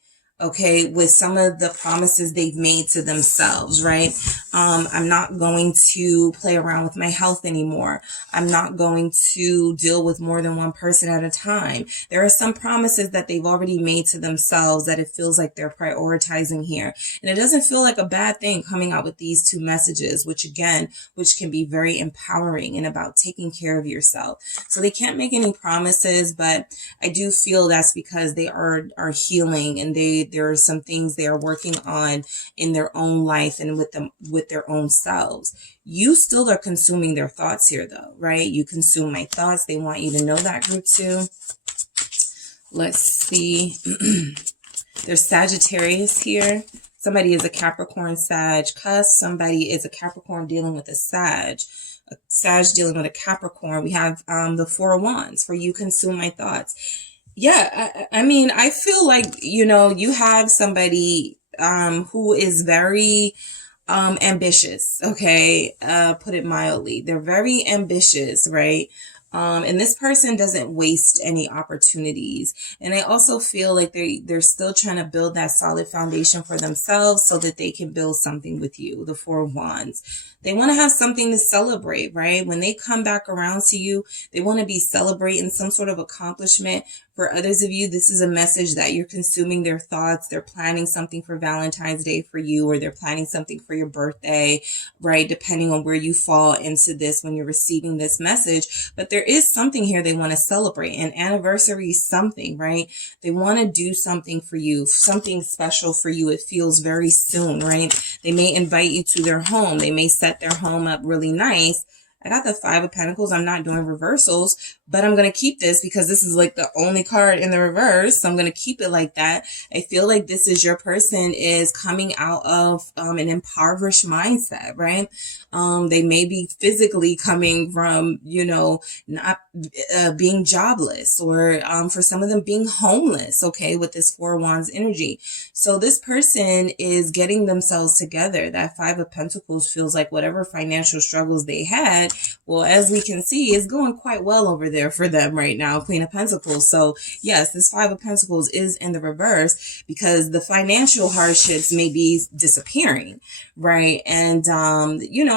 okay, with some of the promises they've made to themselves, right? I'm not going to play around with my health anymore. I'm not going to deal with more than one person at a time. There are some promises that they've already made to themselves that it feels like they're prioritizing here. And it doesn't feel like a bad thing coming out with these two messages, which can be very empowering and about taking care of yourself. So they can't make any promises, but I do feel that's because they are healing, and there are some things they are working on in their own life and with their own selves. You still are consuming their thoughts here though, right? You consume my thoughts. They want you to know that, group 2. Let's see. There's Sagittarius here. Somebody is a Capricorn Sag cusp. Somebody is a Capricorn dealing with a Sag dealing with a Capricorn. We have the Four of Wands. For you consume my thoughts. Yeah, I feel like, you have somebody who is very ambitious, okay? Put it mildly. They're very ambitious, right? And this person doesn't waste any opportunities. And I also feel like they're still trying to build that solid foundation for themselves so that they can build something with you, the Four of Wands. They want to have something to celebrate, right? When they come back around to you, they want to be celebrating some sort of accomplishment. For others of you, this is a message that you're consuming their thoughts. They're planning something for Valentine's Day for you, or they're planning something for your birthday, right? Depending on where you fall into this when you're receiving this message. But there is something here they want to celebrate. An anniversary is something, right? They want to do something for you, something special for you. It feels very soon, right? They may invite you to their home. They may set their home up really nice. I got the Five of Pentacles. I'm not doing reversals, but I'm going to keep this because this is like the only card in the reverse. So I'm going to keep it like that. I feel like this is your person is coming out of an impoverished mindset, right? They may be physically coming from, not being jobless, or for some of them being homeless, okay, with this Four of Wands energy. So this person is getting themselves together. That Five of Pentacles feels like whatever financial struggles they had, well, as we can see, is going quite well over there for them right now, Queen of Pentacles. So yes, this Five of Pentacles is in the reverse because the financial hardships may be disappearing, right? And,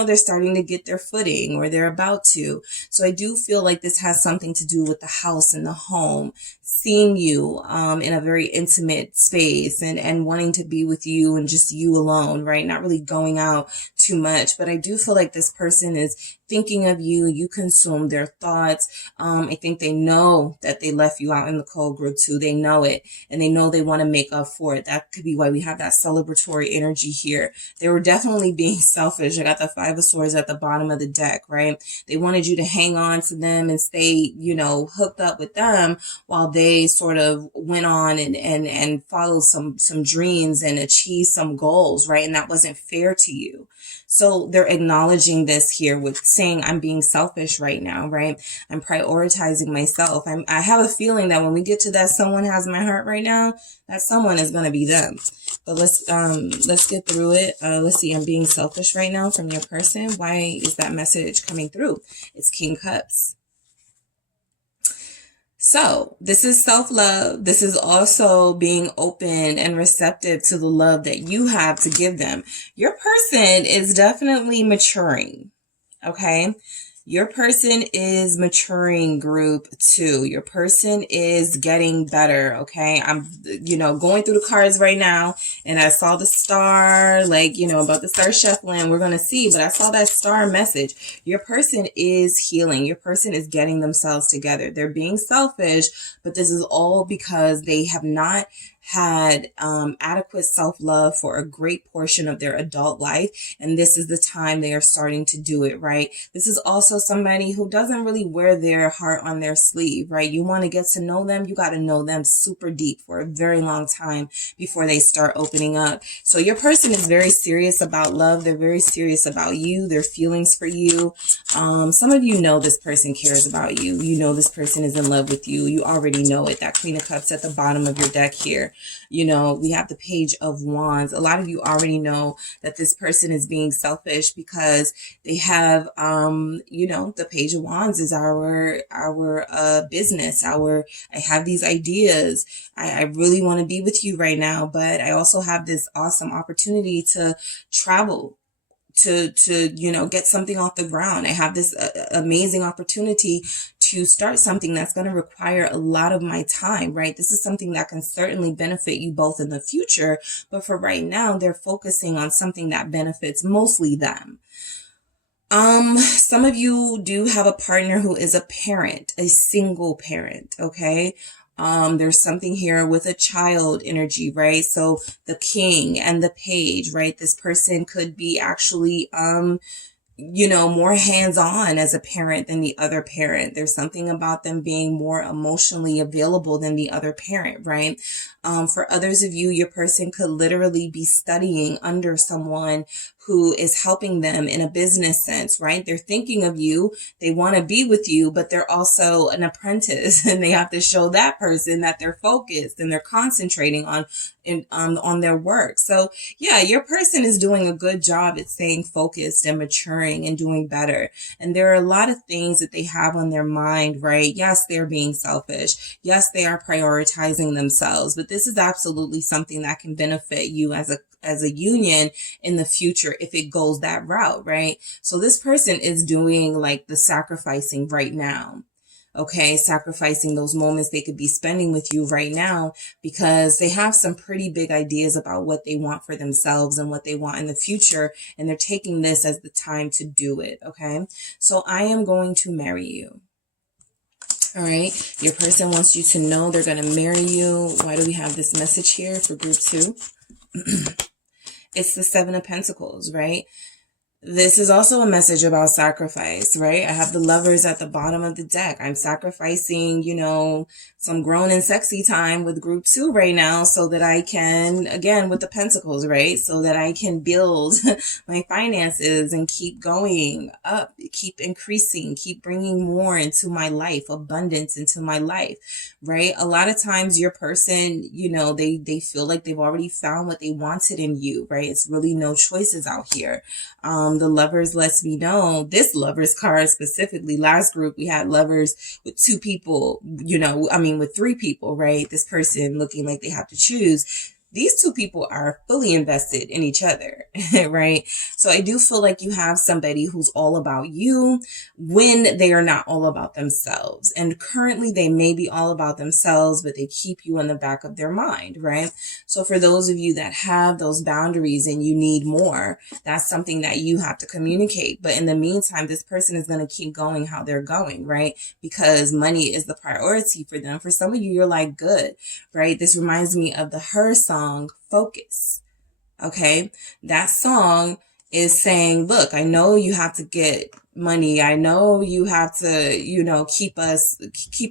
they're starting to get their footing, or they're about to. So I do feel like this has something to do with the house and the home, seeing you in a very intimate space and wanting to be with you and just you alone, right? Not really going out too much. But I do feel like this person is thinking of you. You consume their thoughts. I think they know that they left you out in the cold, group 2. They know it, and they know they want to make up for it. That could be why we have that celebratory energy here. They were definitely being selfish. I got the Five of Swords at the bottom of the deck, right? They wanted you to hang on to them and stay, hooked up with them while they sort of went on and followed some dreams and achieved some goals, right? And that wasn't fair to you. So they're acknowledging this here with saying, I'm being selfish right now, right? I'm prioritizing myself. I have a feeling that when we get to that someone has my heart right now, that someone is going to be them. But let's get through it. Let's see. I'm being selfish right now from your person. Why is that message coming through? It's King Cups. So this is self-love. This is also being open and receptive to the love that you have to give them. Your person is definitely maturing. Okay. Your person is maturing, group 2. Your person is getting better, okay? I'm, going through the cards right now, and I saw the star, about the star shuffling. We're going to see, but I saw that star message. Your person is healing. Your person is getting themselves together. They're being selfish, but this is all because they have not had adequate self-love for a great portion of their adult life, and this is the time they are starting to do it, right? This is also somebody who doesn't really wear their heart on their sleeve, right? You want to get to know them, you got to know them super deep for a very long time before they start opening up. So your person is very serious about love. They're very serious about you, their feelings for you. Some of you know this person cares about you. You know this person is in love with you. You already know it. That Queen of Cups at the bottom of your deck here. You know, we have the Page of Wands. A lot of you already know that this person is being selfish because they have, you know, the Page of Wands is our business. I have these ideas. I really want to be with you right now, but I also have this awesome opportunity to travel, to you know, get something off the ground. I have this amazing opportunity to start something that's going to require a lot of my time, right? This is something that can certainly benefit you both in the future, but for right now, they're focusing on something that benefits mostly them. Some of you do have a partner who is a parent, a single parent, okay? There's something here with a child energy, right? So the King and the Page, right? This person could be actually, you know, more hands-on as a parent than the other parent. There's something about them being more emotionally available than the other parent, right? For others of you, your person could literally be studying under someone who is helping them in a business sense, right? They're thinking of you. They want to be with you, but they're also an apprentice and they have to show that person that they're focused and they're concentrating on their work. So yeah, your person is doing a good job at staying focused and maturing and doing better. And there are a lot of things that they have on their mind, right? Yes, they're being selfish. Yes, they are prioritizing themselves, but this is absolutely something that can benefit you as a union in the future if it goes that route, right? So this person is doing like the sacrificing right now. Okay, sacrificing those moments they could be spending with you right now because they have some pretty big ideas about what they want for themselves and what they want in the future, and they're taking this as the time to do it, okay? So I am going to marry you. All right, your person wants you to know they're going to marry you. Why do we have this message here for group 2? It's the Seven of Pentacles, right? This is also a message about sacrifice, right? I have the Lovers at the bottom of the deck. I'm sacrificing, you know, some grown and sexy time with group 2 right now so that I can, again, with the Pentacles, right? So that I can build my finances and keep going up, keep increasing, keep bringing more into my life, abundance into my life, right? A lot of times your person, you know, they feel like they've already found what they wanted in you, right? It's really no choices out here. The Lovers lets me know, this Lovers card specifically, last group we had Lovers with 2 people, you know, I mean with 3 people, right? This person looking like they have to choose. These 2 people are fully invested in each other, right? So I do feel like you have somebody who's all about you when they are not all about themselves. And currently they may be all about themselves, but they keep you in the back of their mind, right? So for those of you that have those boundaries and you need more, that's something that you have to communicate. But in the meantime, this person is going to keep going how they're going, right? Because money is the priority for them. For some of you, you're like, good, right? This reminds me of the Her song, Focus. Okay, that song is saying, look, I know you have to get money. I know you have to, you know, keep a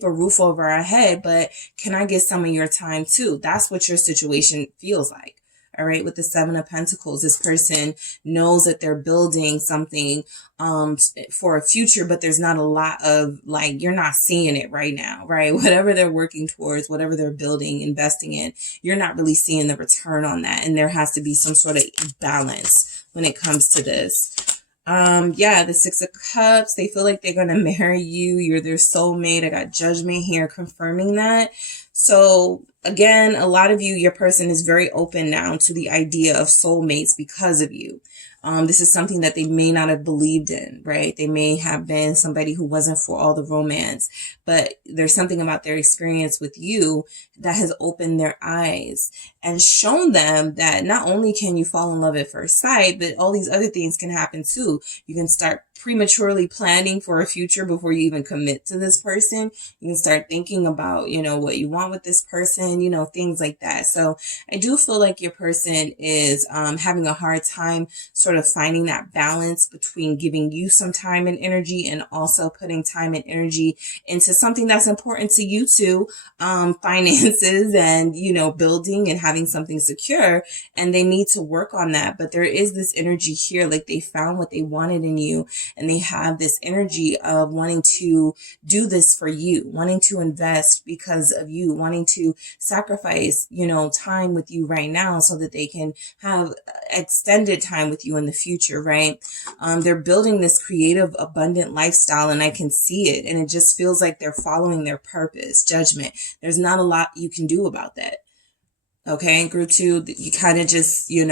roof over our head, but can I get some of your time too? That's what your situation feels like. All right. With the Seven of Pentacles, this person knows that they're building something, for a future, but there's not a lot of, like, you're not seeing it right now, right? Whatever they're working towards, whatever they're building, investing in, you're not really seeing the return on that. And there has to be some sort of balance when it comes to this. Yeah, the Six of Cups, they feel like they're going to marry you. You're their soulmate. I got Judgment here confirming that. So again, a lot of you, your person is very open now to the idea of soulmates because of you. This is something that they may not have believed in, right? They may have been somebody who wasn't for all the romance, but there's something about their experience with you that has opened their eyes and shown them that not only can you fall in love at first sight, but all these other things can happen too. You can start prematurely planning for a future before you even commit to this person. You can start thinking about, what you want with this person, things like that. So I do feel like your person is having a hard time sort of finding that balance between giving you some time and energy and also putting time and energy into something that's important to you too, finances and, building and having something secure. And they need to work on that. But there is this energy here, like they found what they wanted in you. And they have this energy of wanting to do this for you, wanting to invest because of you, wanting to sacrifice, time with you right now so that they can have extended time with you in the future, right? They're building this creative, abundant lifestyle, and I can see it. And it just feels like they're following their purpose, judgment. There's not a lot you can do about that. Okay, group 2, you kind of just, you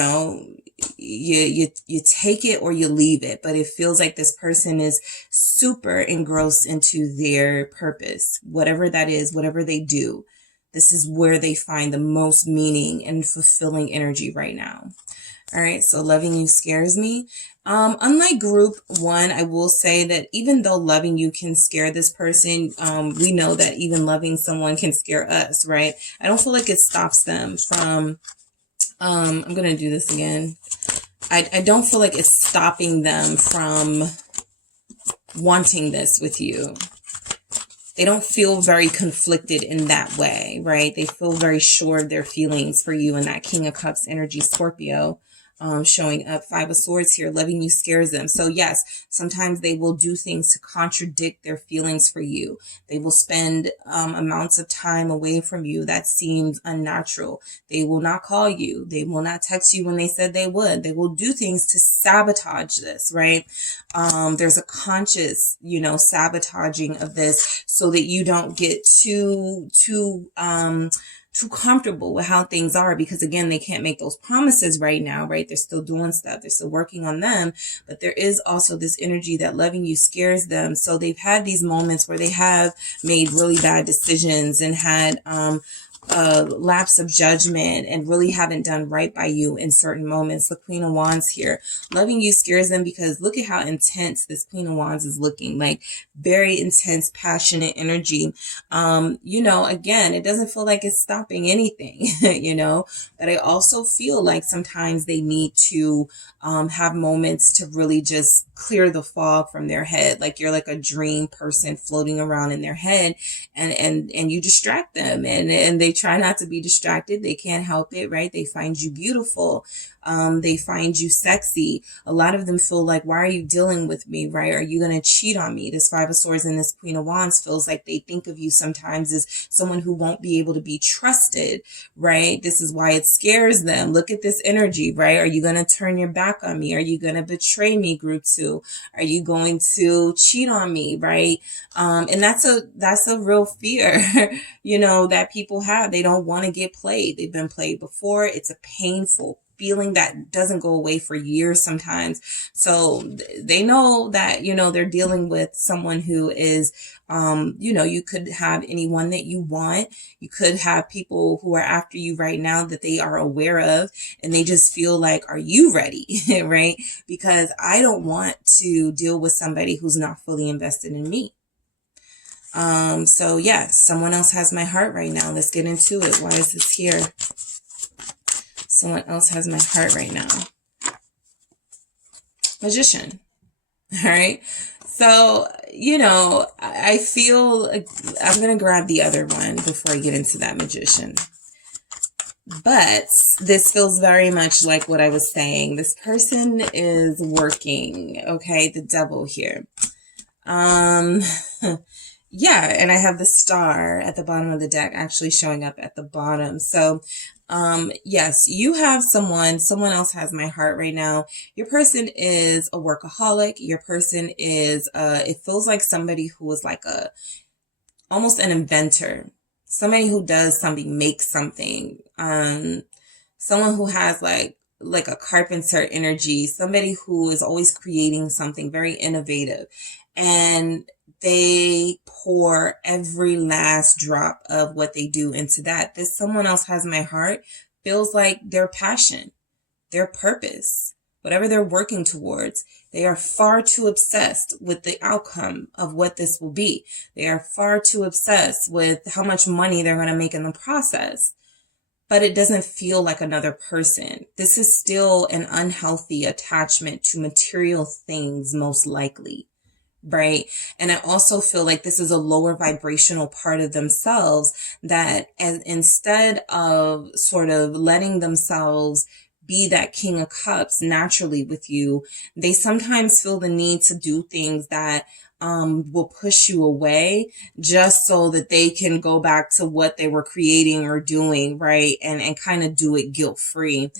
take it or you leave it, but it feels like this person is super engrossed into their purpose, whatever that is, whatever they do. This is where they find the most meaning and fulfilling energy right now. All right, so loving you scares me. Unlike group 1, I will say that even though loving you can scare this person, we know that even loving someone can scare us, right? I don't feel like it stops them from, I'm going to do this again. I don't feel like it's stopping them from wanting this with you. They don't feel very conflicted in that way, right? They feel very sure of their feelings for you in that King of Cups energy, Scorpio. Showing up. 5 of Swords here. Loving you scares them. So yes, sometimes they will do things to contradict their feelings for you. They will spend amounts of time away from you that seems unnatural. They will not call you. They will not text you when they said they would. They will do things to sabotage this, right? There's a conscious, sabotaging of this so that you don't get too comfortable with how things are, because again, they can't make those promises right now, right? They're still doing stuff. They're still working on them, but there is also this energy that loving you scares them. So they've had these moments where they have made really bad decisions and had, lapse of judgment and really haven't done right by you in certain moments. The Queen of Wands here. Loving you scares them because look at how intense this Queen of Wands is looking. Like very intense, passionate energy. Again, it doesn't feel like it's stopping anything, but I also feel like sometimes they need to have moments to really just clear the fog from their head. Like you're like a dream person floating around in their head and you distract them and they try not to be distracted. They can't help it, right? They find you beautiful. They find you sexy. A lot of them feel like, why are you dealing with me, right? Are you going to cheat on me? This 5 of Swords and this Queen of Wands feels like they think of you sometimes as someone who won't be able to be trusted, right? This is why it scares them. Look at this energy, right? Are you going to turn your back on me? Are you going to betray me, group 2? Are you going to cheat on me, right? And that's a real fear, that people have. They don't want to get played. They've been played before. It's a painful feeling that doesn't go away for years sometimes. So they know that, they're dealing with someone who is, you could have anyone that you want. You could have people who are after you right now that they are aware of, and they just feel like, are you ready? Right? Because I don't want to deal with somebody who's not fully invested in me. So yeah, someone else has my heart right now. Let's get into it. Why is this here? Someone else has my heart right now. Magician. All right. So, I feel I'm going to grab the other one before I get into that Magician. But this feels very much like what I was saying. This person is working. Okay. The Devil here. Yeah. And I have the Star at the bottom of the deck actually showing up at the bottom. So, yes, you have someone else has my heart right now. Your person is a workaholic. Your person is, it feels like somebody who is like almost an inventor, somebody who does something, makes something, someone who has like a carpenter energy, somebody who is always creating something very innovative, and they pour every last drop of what they do into that. This someone else has my heart feels like their passion, their purpose, whatever they're working towards, they are far too obsessed with the outcome of what this will be. They are far too obsessed with how much money they're going to make in the process. But it doesn't feel like another person. This is still an unhealthy attachment to material things, most likely, right? And I also feel like this is a lower vibrational part of themselves that, instead of sort of letting themselves be that King of Cups naturally with you, they sometimes feel the need to do things that will push you away just so that they can go back to what they were creating or doing, right? And kind of do it guilt-free.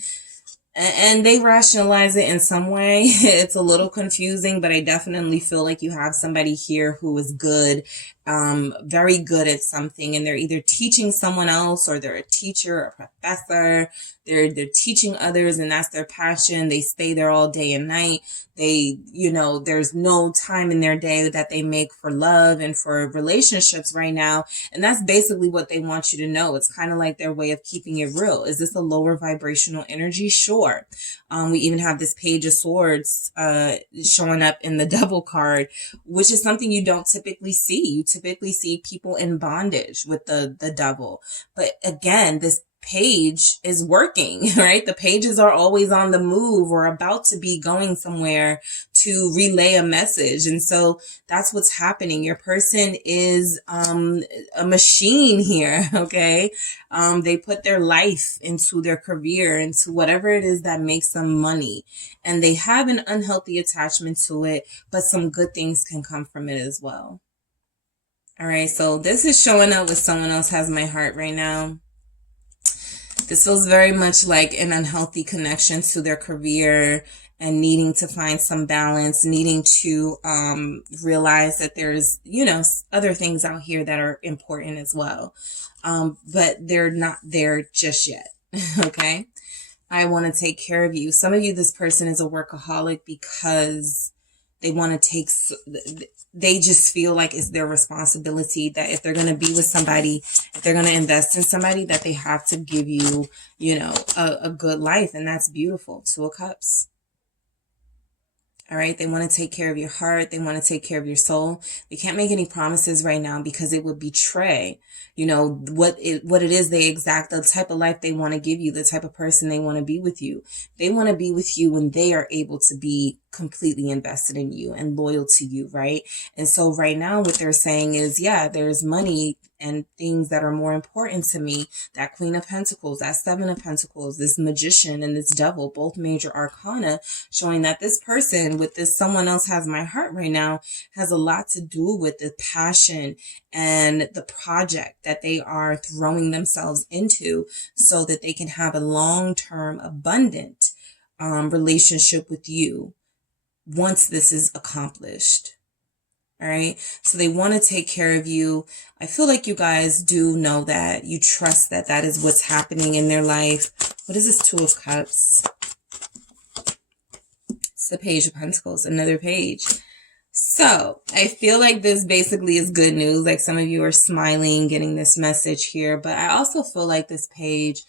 And they rationalize it in some way. It's a little confusing, but I definitely feel like you have somebody here who is good, very good at something, and they're either teaching someone else, or they're a teacher, a professor. They're teaching others, and that's their passion. They stay there all day and night. They, there's no time in their day that they make for love and for relationships right now. And that's basically what they want you to know. It's kind of like their way of keeping it real. Is this a lower vibrational energy? Sure. We even have this Page of Swords showing up in the Devil card, which is something you don't typically see. You typically see people in bondage with the Devil. But again, this page is working, right? The pages are always on the move or about to be going somewhere to relay a message. And so that's what's happening. Your person is a machine here, okay? They put their life into their career, into whatever it is that makes them money. And they have an unhealthy attachment to it, but some good things can come from it as well. All right, so this is showing up with someone else has my heart right now. This feels very much like an unhealthy connection to their career and needing to find some balance, needing to realize that there's, other things out here that are important as well. But they're not there just yet. Okay. I want to take care of you. Some of you, this person is a workaholic because they want to they just feel like it's their responsibility that if they're going to be with somebody, if they're going to invest in somebody, that they have to give you, a good life. And that's beautiful. Two of Cups. All right. They want to take care of your heart. They want to take care of your soul. They can't make any promises right now because it would betray, what it is they exact, the type of life they want to give you, the type of person they want to be with you. They want to be with you when they are able to be completely invested in you and loyal to you, right? And so right now what they're saying is, yeah, there's money and things that are more important to me. That Queen of Pentacles, that Seven of Pentacles, this Magician and this Devil, both major arcana, showing that this person with this someone else has my heart right now has a lot to do with the passion and the project that they are throwing themselves into so that they can have a long-term abundant relationship with you once this is accomplished. All right. So they want to take care of you. I feel like you guys do know that. You trust that that is what's happening in their life. What is this Two of Cups? It's the Page of Pentacles, another page. So I feel like this basically is good news. Like some of you are smiling, getting this message here. But I also feel like this page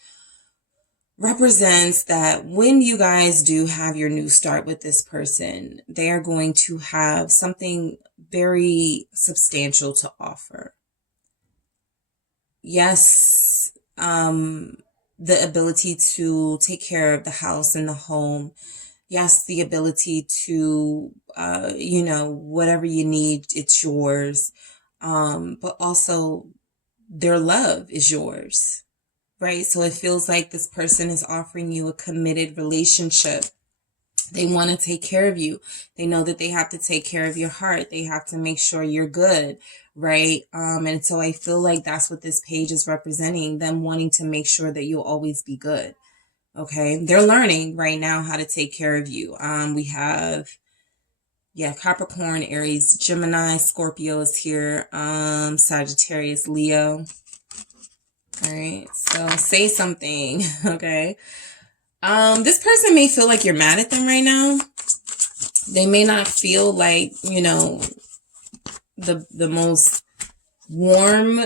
represents that when you guys do have your new start with this person, they are going to have something very substantial to offer. Yes, the ability to take care of the house and the home. Yes, the ability to, whatever you need, it's yours. But also their love is yours. Right? So it feels like this person is offering you a committed relationship. They want to take care of you. They know that they have to take care of your heart. They have to make sure you're good. Right? And so I feel like that's what this page is representing, them wanting to make sure that you'll always be good. Okay? They're learning right now how to take care of you. We have, Capricorn, Aries, Gemini, Scorpio is here. Sagittarius, Leo. All right, so say something, okay? This person may feel like you're mad at them right now. They may not feel like, the most warm,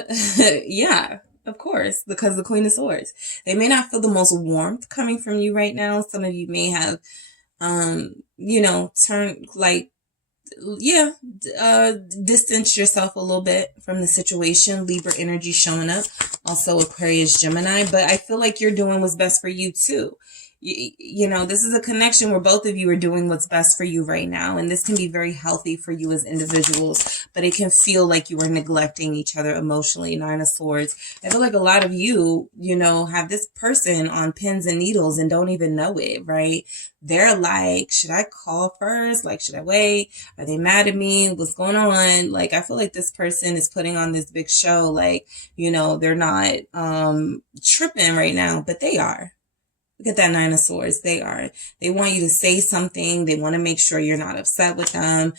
yeah, of course, because the Queen of Swords. They may not feel the most warmth coming from you right now. Some of you may have you know, turn like, yeah, distance yourself a little bit from the situation. Libra energy showing up. Also Aquarius, Gemini. But I feel like you're doing what's best for you too. You know, this is a connection where both of you are doing what's best for you right now. And this can be very healthy for you as individuals, but it can feel like you are neglecting each other emotionally. Nine of Swords. I feel like a lot of you, you know, have this person on pins and needles and don't even know it, right? They're like, should I call first? Like, should I wait? Are they mad at me? What's going on? Like, I feel like this person is putting on this big show. Like, you know, they're not tripping right now, but they are. Look at that Nine of Swords. They are. They want you to say something. They want to make sure you're not upset with them.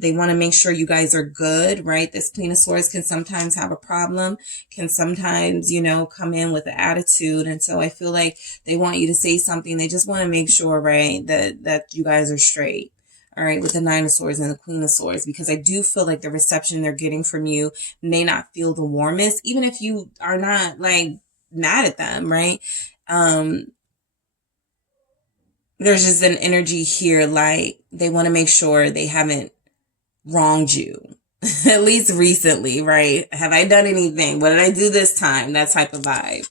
They want to make sure you guys are good, right? This Queen of Swords can sometimes have a problem, can sometimes, you know, come in with an attitude. And so I feel like they want you to say something. They just want to make sure, right, that you guys are straight. All right, with the Nine of Swords and the Queen of Swords, because I do feel like the reception they're getting from you may not feel the warmest, even if you are not like mad at them, right? There's just an energy here like they want to make sure they haven't wronged you, at least recently, right? Have I done anything? What did I do this time? That type of vibe.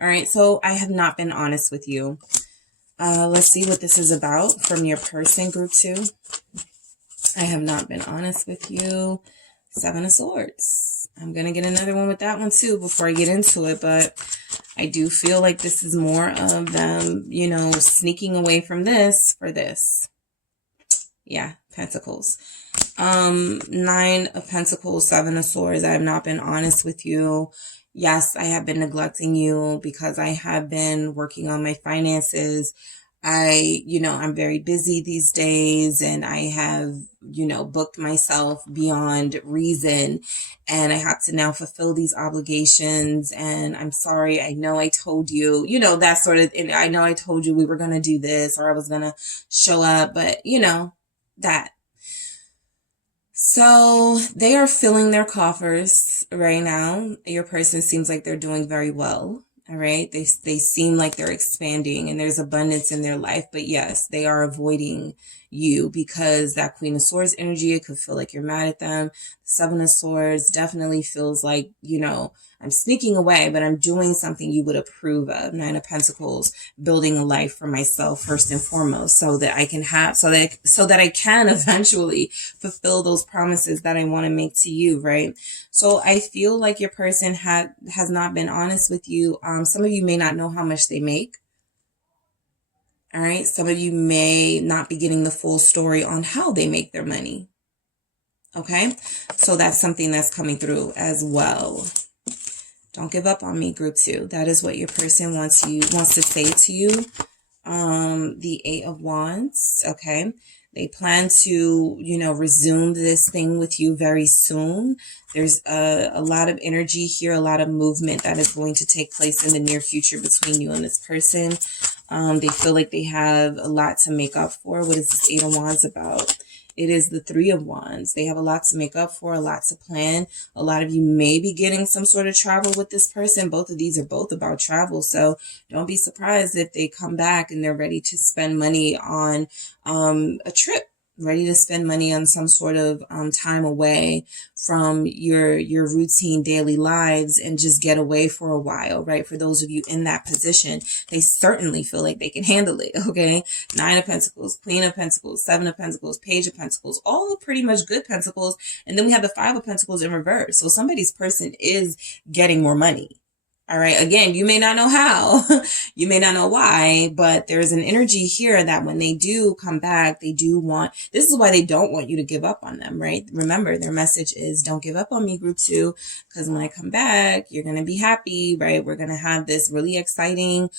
All right, so I have not been honest with you. Let's see what this is about from your person, group 2. I have not been honest with you. Seven of Swords. I'm going to get another one with that one too before I get into it, but I do feel like this is more of them, you know, sneaking away from this for this. Yeah, Pentacles. 9 of Pentacles, 7 of Swords. I have not been honest with you. Yes, I have been neglecting you because I have been working on my finances. I'm very busy these days and I have, booked myself beyond reason and I have to now fulfill these obligations. And I'm sorry. I know I told you, that sort of, and I know I told you we were going to do this or I was going to show up, but that. So they are filling their coffers right now. Your person seems like they're doing very well. All right. They seem like they're expanding and there's abundance in their life. But yes, they are avoiding you because that Queen of Swords energy, it could feel like you're mad at them. Seven of Swords definitely feels like, I'm sneaking away, but I'm doing something you would approve of. Nine of Pentacles, building a life for myself first and foremost, so that I can have, so that I can eventually fulfill those promises that I want to make to you, right? So I feel like your person has not been honest with you. Some of you may not know how much they make. All right. Some of you may not be getting the full story on how they make their money. Okay. So that's something that's coming through as well. Don't give up on me, group 2. That is what your person wants to say to you. The 8 of Wands. Okay. They plan to, resume this thing with you very soon. There's a lot of energy here, a lot of movement that is going to take place in the near future between you and this person. They feel like they have a lot to make up for. What is this 8 of Wands about? It is the 3 of Wands. They have a lot to make up for, a lot to plan. A lot of you may be getting some sort of travel with this person. Both of these are both about travel. So don't be surprised if they come back and they're ready to spend money on a trip. Ready to spend money on some sort of time away from your routine daily lives and just get away for a while, right? For those of you in that position, they certainly feel like they can handle it, okay? 9 of Pentacles, Queen of Pentacles, 7 of Pentacles, Page of Pentacles, all pretty much good pentacles. And then we have the 5 of Pentacles in reverse. So somebody's person is getting more money. All right. Again, you may not know how, you may not know why, but there's an energy here that when they do come back, this is why they don't want you to give up on them, right? Remember, their message is don't give up on me, group 2, because when I come back, you're going to be happy, right? We're going to have this really exciting,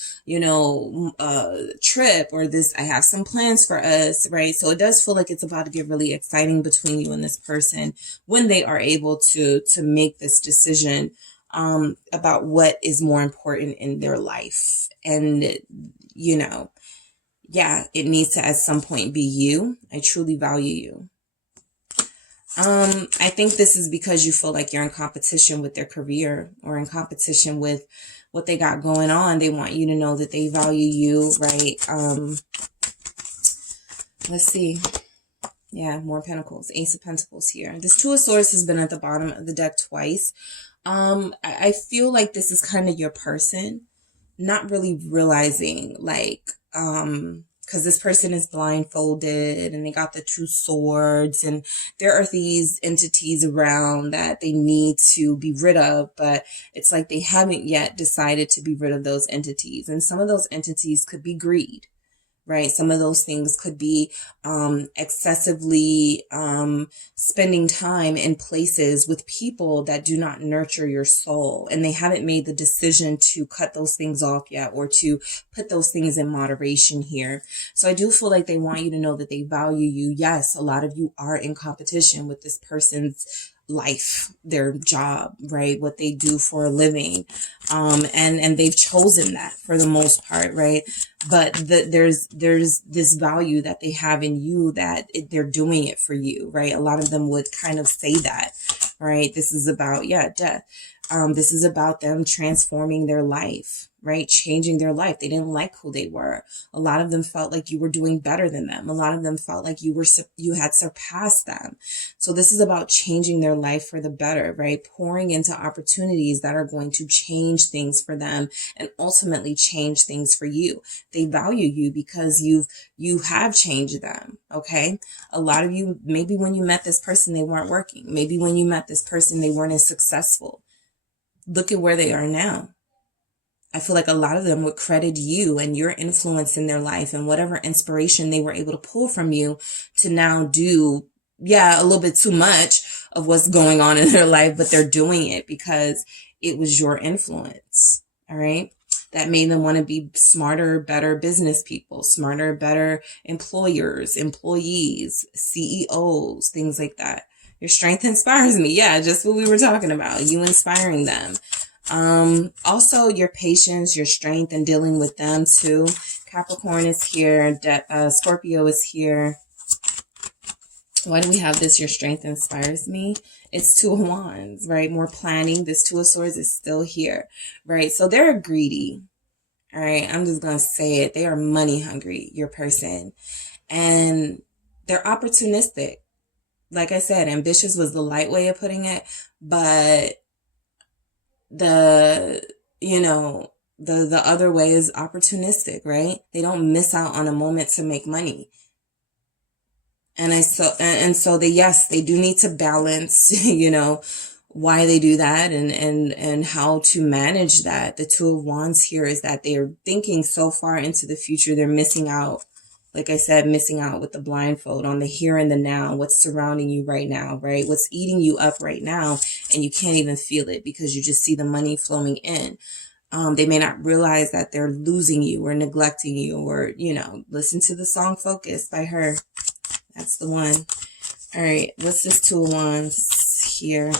trip or I have some plans for us, right? So it does feel like it's about to get really exciting between you and this person when they are able to make this decision about what is more important in their life. And, it needs to at some point be you. I truly value you. I think this is because you feel like you're in competition with their career or in competition with what they got going on. They want you to know that they value you, right? Let's see. Yeah, more pentacles. Ace of Pentacles here. This Two of Swords has been at the bottom of the deck twice. I feel like this is kind of your person not really realizing, like, because this person is blindfolded and they got the two swords, and there are these entities around that they need to be rid of, but it's like they haven't yet decided to be rid of those entities. And some of those entities could be greed, right? Some of those things could be excessively spending time in places with people that do not nurture your soul. And they haven't made the decision to cut those things off yet, or to put those things in moderation here. So I do feel like they want you to know that they value you. Yes, a lot of you are in competition with this person's life, their job, right? What they do for a living. And they've chosen that for the most part, right? But there's this value that they have in you, that they're doing it for you, right? A lot of them would kind of say that, right? This is about, yeah, death. This is about them transforming their life, right? Changing their life. They didn't like who they were. A lot of them felt like you were doing better than them. A lot of them felt like you had surpassed them. So this is about changing their life for the better, right? Pouring into opportunities that are going to change things for them and ultimately change things for you. They value you because you have changed them, okay? A lot of you, maybe when you met this person, they weren't working. Maybe when you met this person, they weren't as successful. Look at where they are now. I feel like a lot of them would credit you and your influence in their life and whatever inspiration they were able to pull from you to now do, yeah, a little bit too much of what's going on in their life, but they're doing it because it was your influence, all right? That made them want to be smarter, better business people, smarter, better employers, employees, CEOs, things like that. Your strength inspires me. Yeah, just what we were talking about, you inspiring them. Also your patience, your strength, and dealing with them too. Capricorn is here. Scorpio is here. Why do we have this? Your strength inspires me. It's Two of Wands, right? More planning. This Two of Swords is still here, right? So they're greedy. All right. I'm just going to say it. They are money hungry, your person. And they're opportunistic. Like I said, ambitious was the light way of putting it, but the other way is opportunistic, right? They don't miss out on a moment to make money. And so they, yes, they do need to balance, why they do that and how to manage that. The Two of Wands here is that they are thinking so far into the future, they're missing out. Like I said, missing out with the blindfold on the here and the now, what's surrounding you right now, right? What's eating you up right now, and you can't even feel it because you just see the money flowing in. They may not realize that they're losing you or neglecting you, or, listen to the song Focus by her. That's the one. All right, what's this Two of Wands here?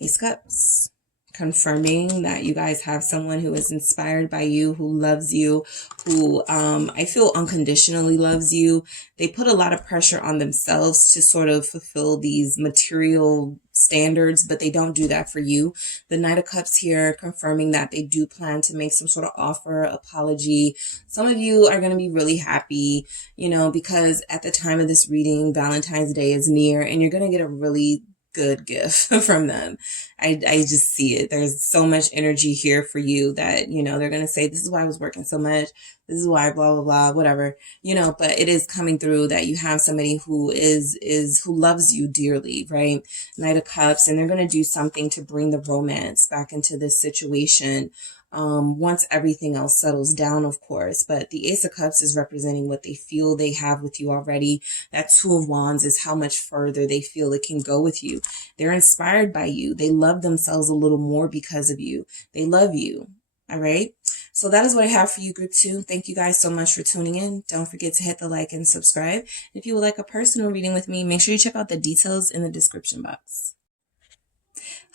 Ace of Cups. Confirming that you guys have someone who is inspired by you, who loves you, who I feel unconditionally loves you. They put a lot of pressure on themselves to sort of fulfill these material standards, but they don't do that for you. The Knight of Cups here confirming that they do plan to make some sort of offer, apology. Some of you are going to be really happy, because at the time of this reading, Valentine's Day is near, and you're going to get a really good gift from them. I just see it. There's so much energy here for you that, they're going to say, this is why I was working so much. This is why, blah, blah, blah, whatever, but it is coming through that you have somebody who who loves you dearly, right? Knight of Cups, and they're going to do something to bring the romance back into this situation. Once everything else settles down, of course, but the Ace of Cups is representing what they feel they have with you already. That Two of Wands is how much further they feel it can go with you. They're inspired by you. They love themselves a little more because of you. They love you. All right. So that is what I have for you, group 2. Thank you guys so much for tuning in. Don't forget to hit the like and subscribe. If you would like a personal reading with me, make sure you check out the details in the description box.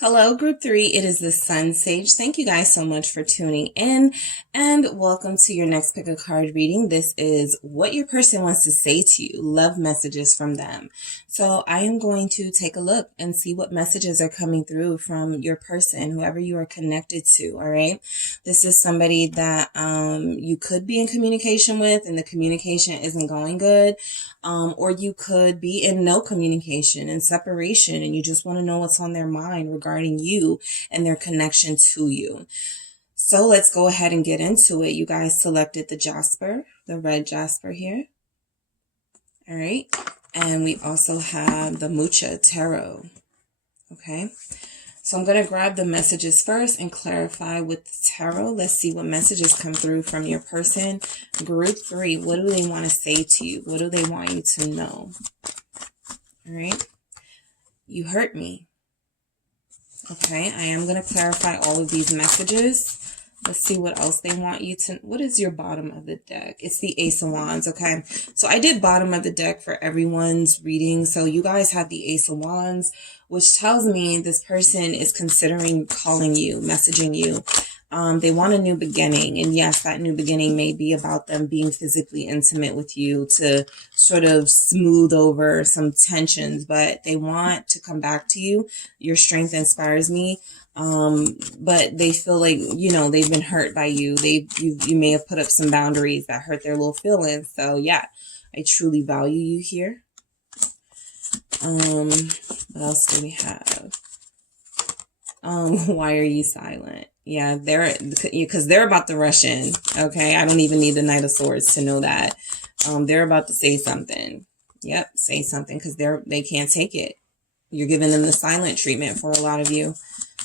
Hello, Group 3. It is the SunSage. Thank you guys so much for tuning in and welcome to your next pick a card reading. This is what your person wants to say to you, love messages from them. So I am going to take a look and see what messages are coming through from your person, whoever you are connected to, all right? This is somebody that you could be in communication with and the communication isn't going good. Or you could be in no communication and separation and you just want to know what's on their mind regarding you and their connection to you. So let's go ahead and get into it. You guys selected the Jasper, the red Jasper here. All right. And we also have the Mucha Tarot. Okay. So I'm going to grab the messages first and clarify with the tarot. Let's see what messages come through from your person. Group 3, what do they want to say to you? What do they want you to know? All right. You hurt me. Okay. I am going to clarify all of these messages. Let's see what else they want you to... What is your bottom of the deck? It's the Ace of Wands, okay? So I did bottom of the deck for everyone's reading. So you guys have the Ace of Wands, which tells me this person is considering calling you, messaging you. They want a new beginning. And yes, that new beginning may be about them being physically intimate with you to sort of smooth over some tensions. But they want to come back to you. Your strength inspires me. But they feel like, you know, they've been hurt by you. You may have put up some boundaries that hurt their little feelings. So yeah, I truly value you here. What else do we have? Why are you silent? Yeah, because they're about to rush in. Okay. I don't even need the Knight of Swords to know that. They're about to say something. Yep. Say something because they can't take it. You're giving them the silent treatment for a lot of you.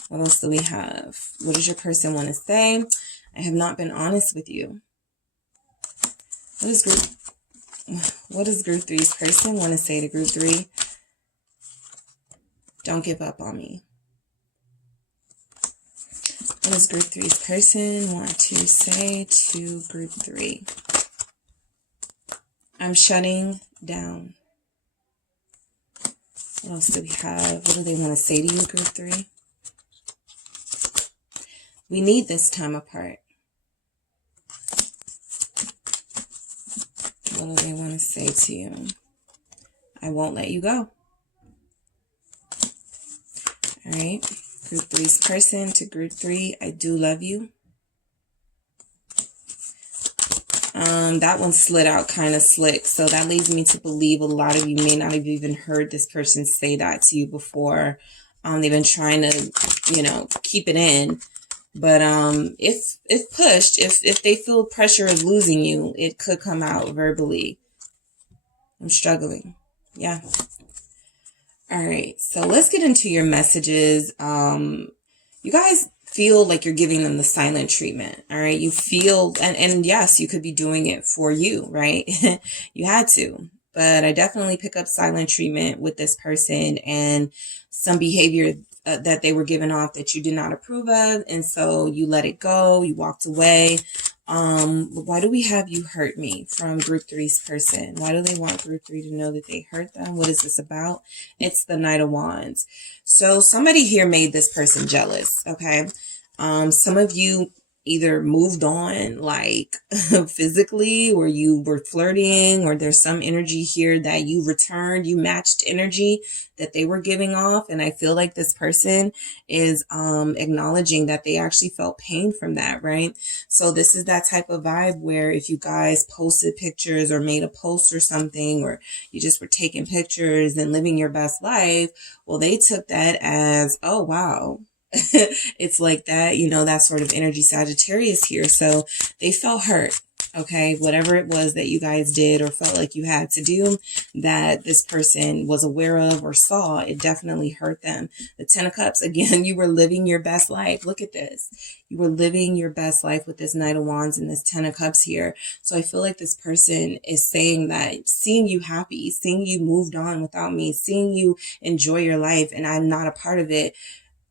What else do we have? What does your person want to say? I have not been honest with you. What does Group 3's person want to say to Group 3? Don't give up on me. What does Group 3's person want to say to Group 3? I'm shutting down. What else do we have? What do they want to say to you, Group 3? We need this time apart. What do they want to say to you? I won't let you go. All right. Group 3's person to Group 3. I do love you. That one slid out kind of slick. So that leads me to believe a lot of you may not have even heard this person say that to you before. They've been trying to, you know, keep it in. But if pushed, if they feel pressure of losing you, it could come out verbally. I'm struggling. Yeah. All right. So let's get into your messages. You guys feel like you're giving them the silent treatment. All right. You feel, and yes, you could be doing it for you, right? You had to. But I definitely pick up silent treatment with this person and some behavior that they were giving off that you did not approve of. And so you let it go. You walked away. Why do we have you hurt me from Group 3's person? Why do they want Group 3 to know that they hurt them? What is this about? It's the Knight of Wands. So somebody here made this person jealous. Okay. Some of you either moved on like physically, or you were flirting, or there's some energy here that you returned, you matched energy that they were giving off. And I feel like this person is acknowledging that they actually felt pain from that, right? So this is that type of vibe where if you guys posted pictures or made a post or something, or you just were taking pictures and living your best life, well, they took that as, oh, wow. It's like that, you know, that sort of energy Sagittarius here. So they felt hurt. Okay. Whatever it was that you guys did or felt like you had to do that this person was aware of or saw, it definitely hurt them. The 10 of Cups, again, you were living your best life. Look at this. You were living your best life with this Knight of Wands and this 10 of Cups here. So I feel like this person is saying that seeing you happy, seeing you moved on without me, seeing you enjoy your life and I'm not a part of it.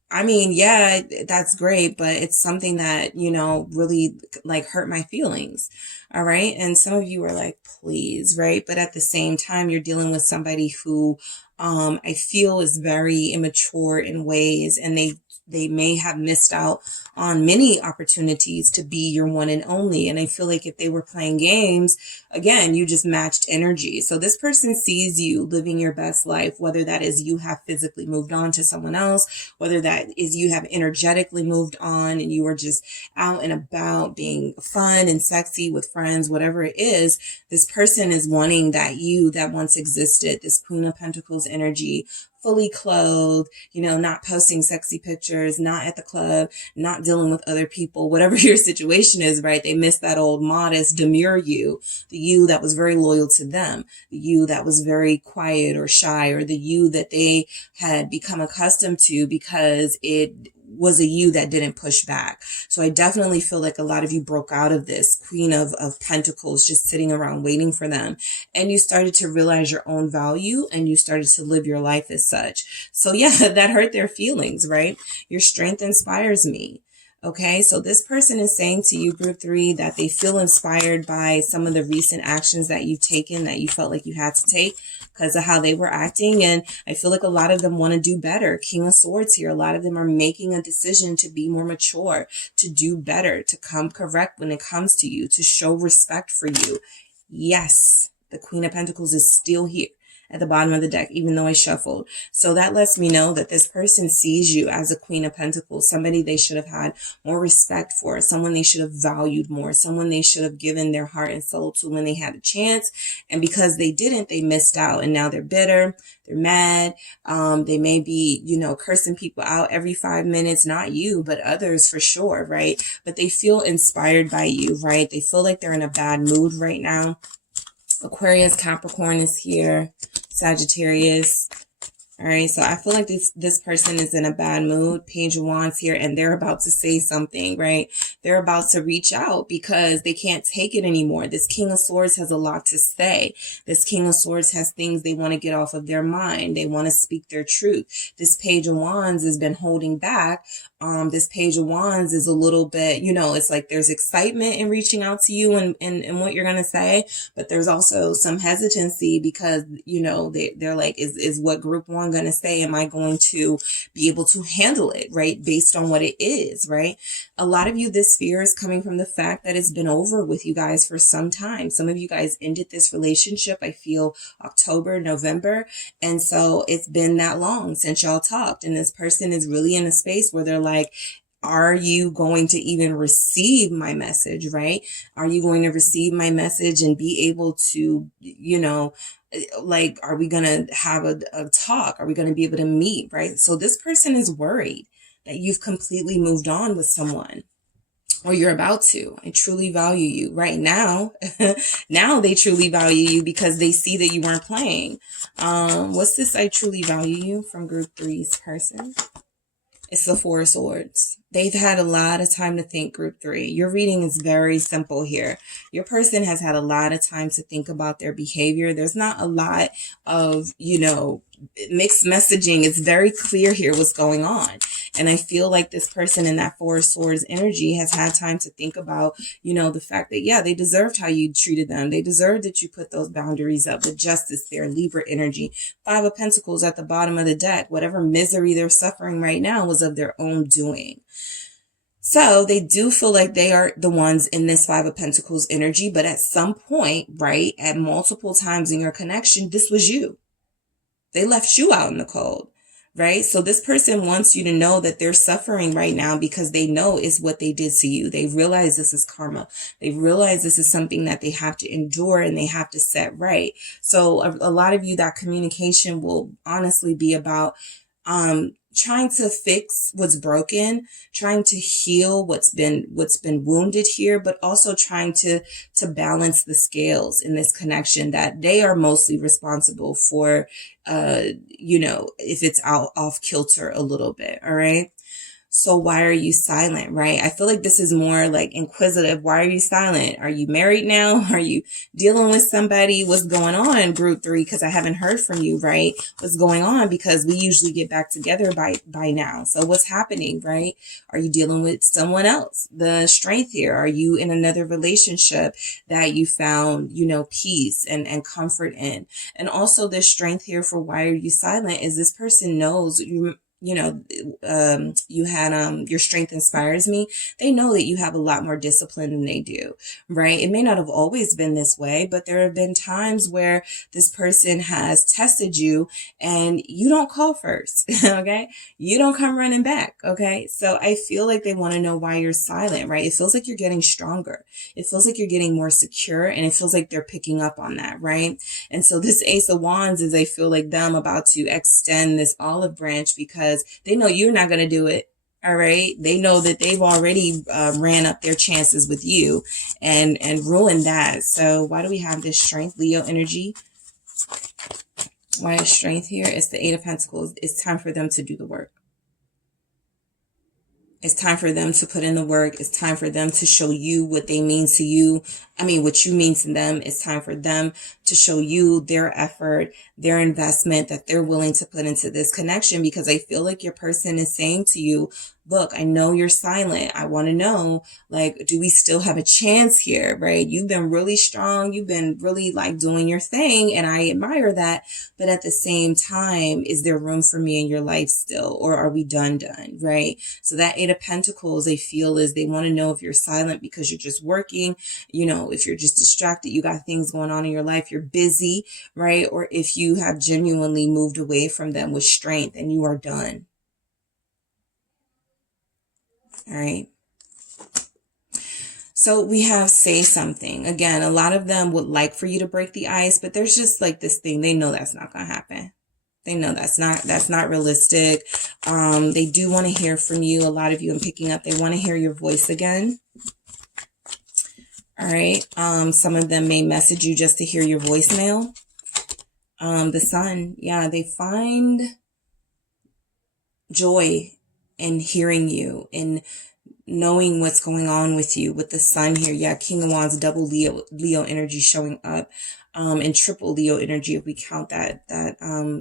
I mean, yeah, that's great, but it's something that, you know, really like hurt my feelings. All right. And some of you are like, please, right? But at the same time, you're dealing with somebody who I feel is very immature in ways, and they may have missed out on many opportunities to be your one and only. And I feel like if they were playing games, again, you just matched energy. So this person sees you living your best life, whether that is you have physically moved on to someone else, whether that is you have energetically moved on and you are just out and about being fun and sexy with friends, whatever it is. This person is wanting that you that once existed, this Queen of Pentacles energy, fully clothed, not posting sexy pictures, not at the club, not dealing with other people, whatever your situation is, right? They miss that old modest, demure you, the you that was very loyal to them, the you that was very quiet or shy, or the you that they had become accustomed to because it was a you that didn't push back. So I definitely feel like a lot of you broke out of this Queen of Pentacles, just sitting around waiting for them. And you started to realize your own value and you started to live your life as such. So yeah, that hurt their feelings, right? Your strength inspires me. Okay, so this person is saying to you, group 3, that they feel inspired by some of the recent actions that you've taken, that you felt like you had to take because of how they were acting. And I feel like a lot of them want to do better. King of Swords here. A lot of them are making a decision to be more mature, to do better, to come correct when it comes to you, to show respect for you. Yes, the Queen of Pentacles is still here at the bottom of the deck, even though I shuffled. So that lets me know that this person sees you as a Queen of Pentacles, somebody they should have had more respect for, someone they should have valued more, someone they should have given their heart and soul to when they had a chance. And because they didn't, they missed out. And now they're bitter, they're mad. They may be, cursing people out every 5 minutes, not you, but others for sure, right? But they feel inspired by you, right? They feel like they're in a bad mood right now. Aquarius, Capricorn is here, Sagittarius. All right, so I feel like this person is in a bad mood. Page of Wands here, and they're about to say something, right? They're about to reach out because they can't take it anymore. This King of Swords has a lot to say. This King of Swords has things they want to get off of their mind. They want to speak their truth. This Page of Wands has been holding back. This Page of Wands is a little bit, it's like there's excitement in reaching out to you and what you're going to say, but there's also some hesitancy because, they're like, is what group 1 going to say? Am I going to be able to handle it, right? Based on what it is, right? A lot of you, this fear is coming from the fact that it's been over with you guys for some time. Some of you guys ended this relationship, I feel, October, November. And so it's been that long since y'all talked. And this person is really in a space where they're like, are you going to even receive my message, right? Are you going to receive my message and be able to, like, are we going to have a talk? Are we going to be able to meet, right? So this person is worried that you've completely moved on with someone, or you're about to. I truly value you right now. Now they truly value you because they see that you weren't playing. What's this? I truly value you from group 3's person. It's the Four of Swords. They've had a lot of time to think, group 3. Your reading is very simple here. Your person has had a lot of time to think about their behavior. There's not a lot of, mixed messaging. It's very clear here what's going on. And I feel like this person in that Four of Swords energy has had time to think about, the fact that, yeah, they deserved how you treated them. They deserved that you put those boundaries up. The justice there, Libra energy. 5 of Pentacles at the bottom of the deck. Whatever misery they're suffering right now was of their own doing. So they do feel like they are the ones in this 5 of Pentacles energy. But at some point, right, at multiple times in your connection, this was you. They left you out in the cold, right? So this person wants you to know that they're suffering right now because they know it's what they did to you. They realize this is karma. They realize this is something that they have to endure and they have to set right. So a lot of you, that communication will honestly be about trying to fix what's broken, trying to heal what's been wounded here, but also trying to balance the scales in this connection, that they are mostly responsible for, if it's off kilter a little bit. All right. So why are you silent, right? I feel like this is more like inquisitive. Why are you silent? Are you married now? Are you dealing with somebody? What's going on, group 3? Because I haven't heard from you, right? What's going on? Because we usually get back together by now. So what's happening, right? Are you dealing with someone else? The strength here. Are you in another relationship that you found, you know, peace and comfort in? And also the strength here for why are you silent is this person knows you know, you had, your strength inspires me. They know that you have a lot more discipline than they do, right? It may not have always been this way, but there have been times where this person has tested you and you don't call first, okay? You don't come running back, okay? So I feel like they want to know why you're silent, right? It feels like you're getting stronger. It feels like you're getting more secure, and it feels like they're picking up on that, right? And so this Ace of Wands is, I feel like them about to extend this olive branch because they know you're not going to do it. All right. They know that they've already ran up their chances with you and ruined that. So why do we have this strength, Leo energy? Why is strength here? It's the 8 of Pentacles. It's time for them to do the work. It's time for them to put in the work. It's time for them to show you what they mean to you. I mean, what you mean to them. It's time for them to show you their effort, their investment that they're willing to put into this connection, because I feel like your person is saying to you, look, I know you're silent. I want to know, like, do we still have a chance here, right? You've been really strong. You've been really like doing your thing, and I admire that. But at the same time, is there room for me in your life still, or are we done, right? So that 8 of Pentacles, I feel, is they want to know if you're silent because you're just working, you know, if you're just distracted, you got things going on in your life, you're busy, right? Or if you have genuinely moved away from them with strength and you are done. All right. So we have say something. Again, a lot of them would like for you to break the ice, but there's just like this thing. They know that's not going to happen. They know that's not realistic. They do want to hear from you. A lot of you, I'm picking up, they want to hear your voice again. All right. Some of them may message you just to hear your voicemail. The Sun. Yeah, they find joy in hearing you, in knowing what's going on with you. With the Sun here, yeah, King of Wands, double Leo energy showing up, and triple Leo energy if we count that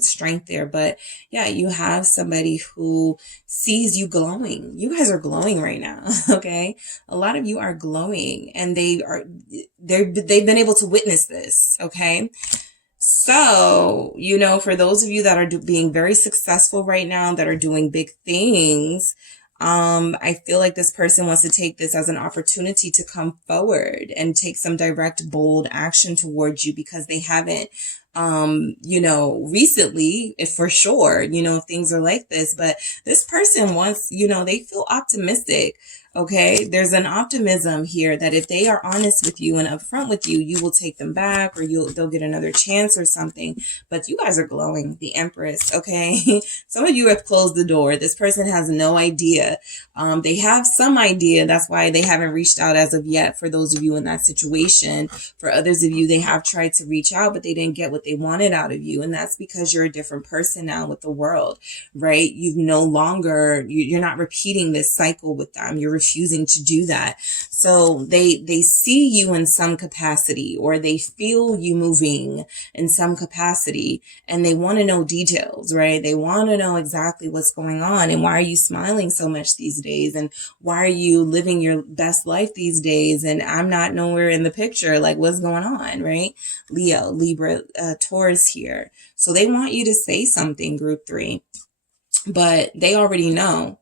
strength there. But yeah, you have somebody who sees you glowing. You guys are glowing right now, okay? A lot of you are glowing, and they've been able to witness this, okay? So, you know, for those of you that are being very successful right now, that are doing big things, I feel like this person wants to take this as an opportunity to come forward and take some direct, bold action towards you, because they haven't, you know, recently, if for sure, you know, if things are like this. But this person wants, you know, they feel optimistic. Okay, there's an optimism here that if they are honest with you and upfront with you, you will take them back, or they'll get another chance or something. But you guys are glowing, the Empress. Okay, some of you have closed the door. This person has no idea. They have some idea. That's why they haven't reached out as of yet. For those of you in that situation, for others of you, they have tried to reach out, but they didn't get what they wanted out of you, and that's because you're a different person now with the world, right? You've no longer, you're not repeating this cycle with them. You're refusing to do that. So they see you in some capacity, or they feel you moving in some capacity, and they want to know details, right? They want to know exactly what's going on, and why are you smiling so much these days, and why are you living your best life these days, and I'm not nowhere in the picture, like what's going on, right? Leo, Libra, Taurus here. So they want you to say something, group 3, but they already know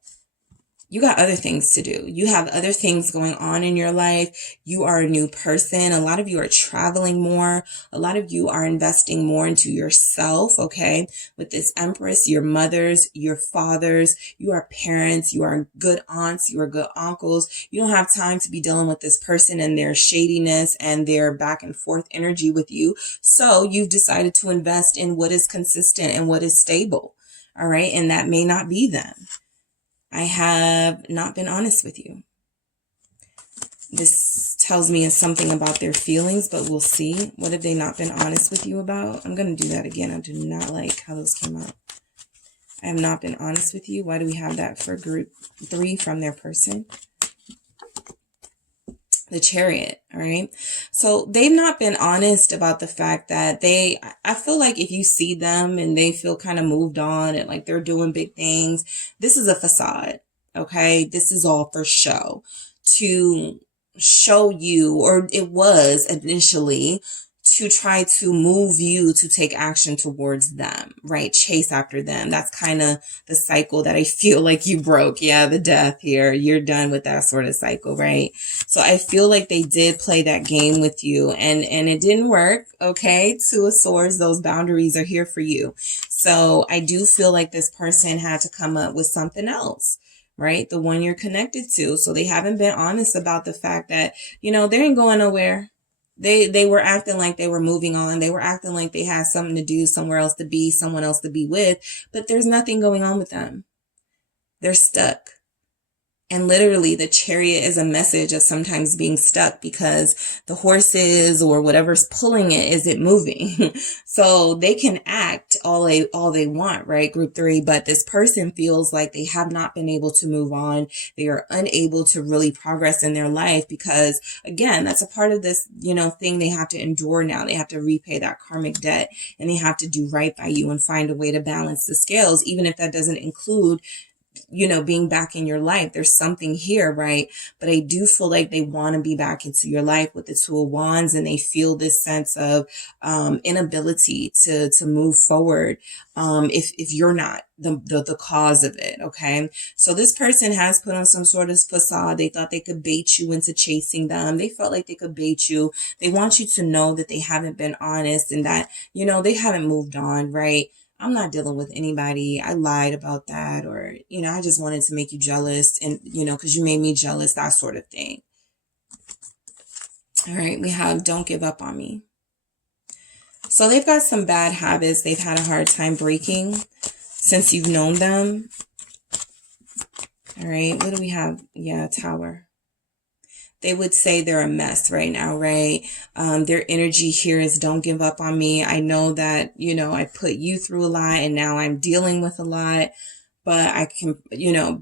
you got other things to do. You have other things going on in your life. You are a new person. A lot of you are traveling more. A lot of you are investing more into yourself, okay? With this Empress, your mothers, your fathers, you are parents, you are good aunts, you are good uncles. You don't have time to be dealing with this person and their shadiness and their back and forth energy with you. So you've decided to invest in what is consistent and what is stable, all right? And that may not be them. I have not been honest with you. This tells me something about their feelings, but we'll see. What have they not been honest with you about? I'm going to do that again. I do not like how those came out. I have not been honest with you. Why do we have that for group 3 from their person? The Chariot, all right? So they've not been honest about the fact that I feel like if you see them and they feel kind of moved on and like they're doing big things, this is a facade, okay? This is all for show, to show you, or it was initially to try to move you to take action towards them, right? Chase after them. That's kind of the cycle that I feel like you broke. Yeah, the death here. You're done with that sort of cycle, right? So I feel like they did play that game with you and it didn't work, okay? Two of Swords, those boundaries are here for you. So I do feel like this person had to come up with something else, right? The one you're connected to. So they haven't been honest about the fact that, they ain't going nowhere. They were acting like they were moving on. They were acting like they had something to do, somewhere else to be, someone else to be with, but there's nothing going on with them. They're stuck. And literally the Chariot is a message of sometimes being stuck because the horses or whatever's pulling it isn't moving. So they can act all they want, right? Group 3, but this person feels like they have not been able to move on. They are unable to really progress in their life because, again, that's a part of this, thing they have to endure now. They have to repay that karmic debt and they have to do right by you and find a way to balance the scales, even if that doesn't include being back in your life. There's something here, right? But I do feel like they want to be back into your life with the Two of Wands, and they feel this sense of inability to move forward if you're not the cause of it, okay? So this person has put on some sort of facade. They thought they could bait you into chasing them. They felt like they could bait you. They want you to know that they haven't been honest and that, they haven't moved on, right? I'm not dealing with anybody. I lied about that, or, I just wanted to make you jealous and, because you made me jealous, that sort of thing. All right, we have don't give up on me. So they've got some bad habits they've had a hard time breaking since you've known them. All right, what do we have? Yeah, Tower. They would say they're a mess right now, right? Their energy here is don't give up on me. I know that, I put you through a lot and now I'm dealing with a lot, but I can,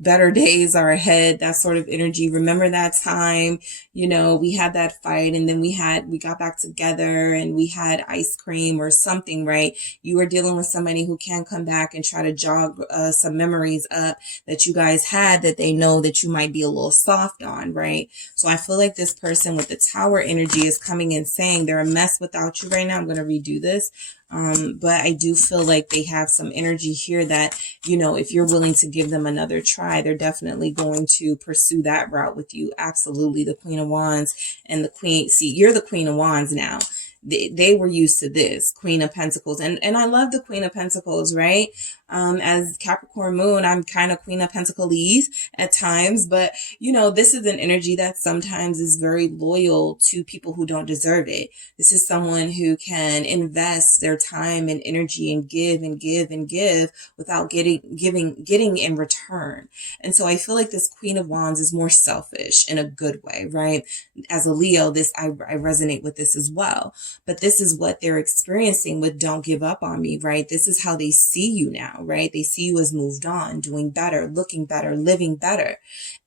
better days are ahead, that sort of energy. Remember that time, we had that fight and then we got back together and we had ice cream or something, right? You are dealing with somebody who can come back and try to jog some memories up that you guys had that they know that you might be a little soft on, right? So I feel like this person with the Tower energy is coming in saying they're a mess without you right now. I'm going to redo this. But I do feel like they have some energy here that, if you're willing to give them another try, they're definitely going to pursue that route with you. Absolutely. The Queen of Wands and the Queen. See, you're the Queen of Wands now. They were used to this Queen of Pentacles. And I love the Queen of Pentacles, right? As Capricorn Moon, I'm kind of Queen of Pentacles at times, but this is an energy that sometimes is very loyal to people who don't deserve it. This is someone who can invest their time and energy and give and give and give without getting in return. And so I feel like this Queen of Wands is more selfish in a good way, right? As a Leo, I resonate with this as well. But this is what they're experiencing with don't give up on me, right? This is how they see you now, right? They see you as moved on, doing better, looking better, living better.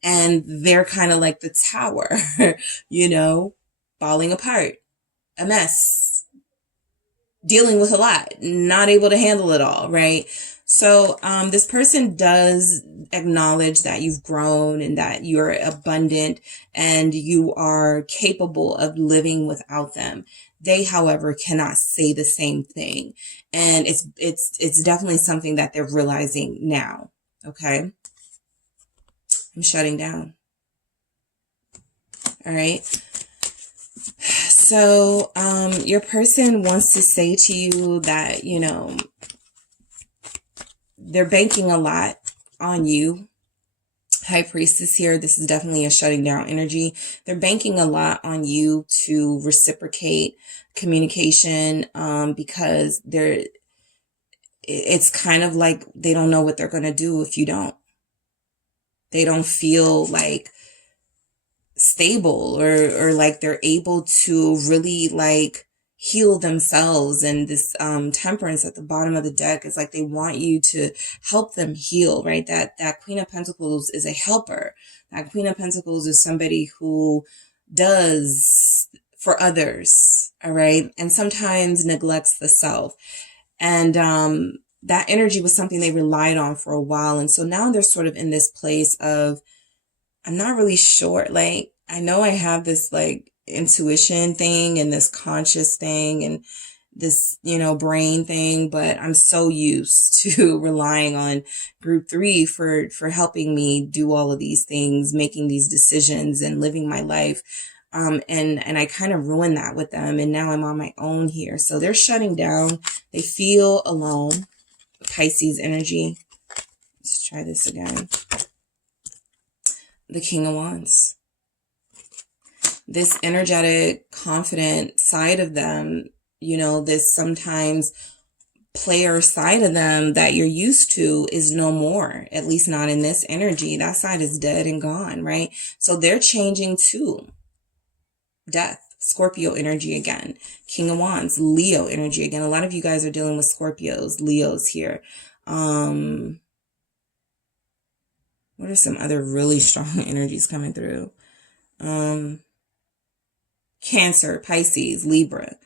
And they're kind of like the Tower, falling apart, a mess, dealing with a lot, not able to handle it all, right? So this person does acknowledge that you've grown and that you're abundant and you are capable of living without them. They, however, cannot say the same thing. And it's definitely something that they're realizing now. Okay. I'm shutting down. All right. So your person wants to say to you that, they're banking a lot on you. High Priestess here. This is definitely a shutting down energy. They're banking a lot on you to reciprocate communication because it's kind of like they don't know what they're going to do if you don't. They don't feel like stable or like they're able to really like heal themselves. And this Temperance at the bottom of the deck is like they want you to help them heal, right? That Queen of Pentacles is a helper. That Queen of Pentacles is somebody who does for others, all right? And sometimes neglects the self. And that energy was something they relied on for a while. And so now they're sort of in this place of, I'm not really sure. Like, I know I have this like intuition thing and this conscious thing and this, brain thing, but I'm so used to relying on group 3 for helping me do all of these things, making these decisions and living my life. And I kind of ruined that with them. And now I'm on my own here. So they're shutting down. They feel alone. Pisces energy. Let's try this again. The King of Wands. This energetic, confident side of them, this sometimes player side of them that you're used to is no more, at least not in this energy. That side is dead and gone, right? So they're changing too. Death. Scorpio energy again. King of Wands. Leo energy again. A lot of you guys are dealing with Scorpios, Leos here. What are some other really strong energies coming through? Cancer, Pisces, Libra.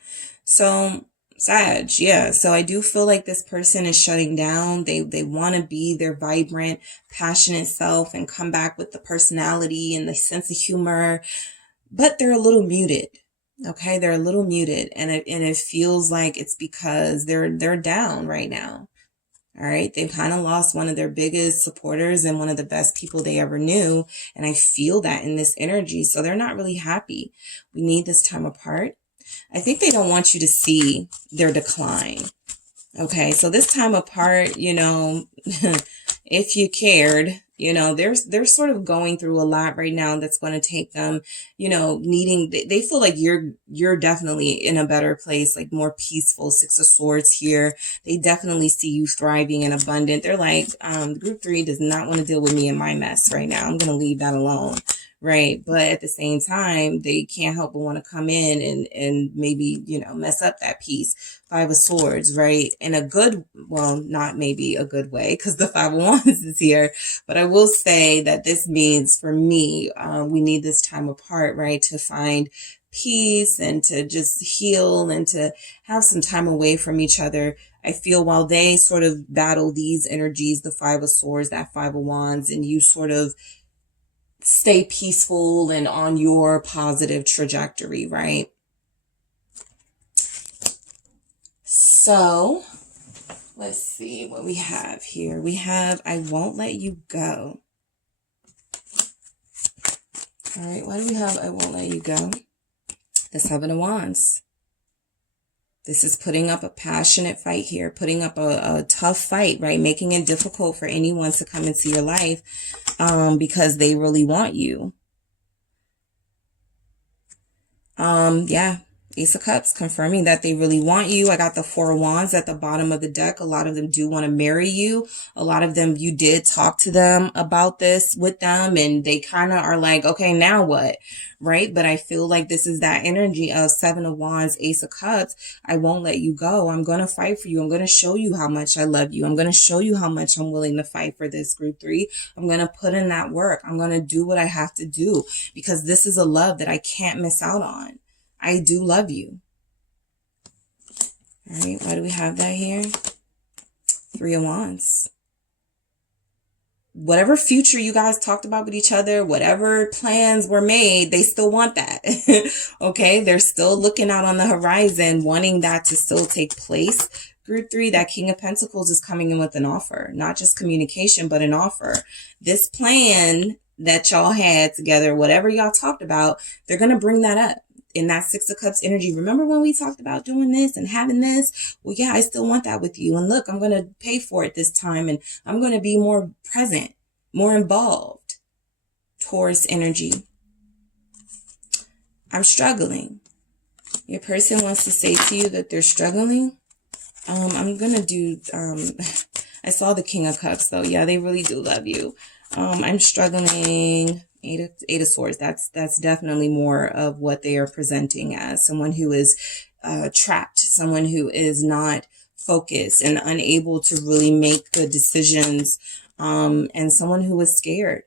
So Sag, yeah. So I do feel like this person is shutting down. They want to be their vibrant, passionate self and come back with the personality and the sense of humor, but they're a little muted. Okay, they're a little muted, and it feels like it's because they're down right now. All right, they've kind of lost one of their biggest supporters and one of the best people they ever knew, and I feel that in this energy. So they're not really happy. We need this time apart. I think they don't want you to see their decline. Okay, so this time apart, if you cared, they're sort of going through a lot right now that's going to take them, they feel like you're definitely in a better place, like more peaceful. 6 of Swords here. They definitely see you thriving and abundant. They're like, group 3 does not want to deal with me and my mess right now. I'm going to leave that alone. Right. But at the same time, they can't help but want to come in and maybe, mess up that peace. 5 of Swords, right? In a good, well, not maybe a good way because the 5 of Wands is here. But I will say that this means for me, we need this time apart, right? To find peace and to just heal and to have some time away from each other. I feel while they sort of battle these energies, the 5 of Swords, that 5 of Wands, and you sort of stay peaceful and on your positive trajectory, right? So let's see what we have here. We have, I won't let you go. All right, why do we have I won't let you go? The 7 of Wands. This is putting up a passionate fight here, putting up a tough fight, right? Making it difficult for anyone to come into your life because they really want you. Yeah. Ace of Cups, confirming that they really want you. I got the 4 of Wands at the bottom of the deck. A lot of them do want to marry you. A lot of them, you did talk to them about this with them, and they kind of are like, okay, now what? Right? But I feel like this is that energy of 7 of Wands, Ace of Cups. I won't let you go. I'm going to fight for you. I'm going to show you how much I love you. I'm going to show you how much I'm willing to fight for this group 3. I'm going to put in that work. I'm going to do what I have to do because this is a love that I can't miss out on. I do love you. All right, why do we have that here? 3 of Wands. Whatever future you guys talked about with each other, whatever plans were made, they still want that. Okay, they're still looking out on the horizon, wanting that to still take place. Group 3, that King of Pentacles is coming in with an offer. Not just communication, but an offer. This plan that y'all had together, whatever y'all talked about, they're going to bring that up. In that 6 of Cups energy, remember when we talked about doing this and having this? Well, yeah, I still want that with you. And look, I'm going to pay for it this time. And I'm going to be more present, more involved. Taurus energy. I'm struggling. Your person wants to say to you that they're struggling. I'm going to do, I saw the King of Cups though. Yeah, they really do love you. I'm struggling. 8 of Swords. That's definitely more of what they are presenting as someone who is trapped, someone who is not focused and unable to really make good decisions, and someone who is scared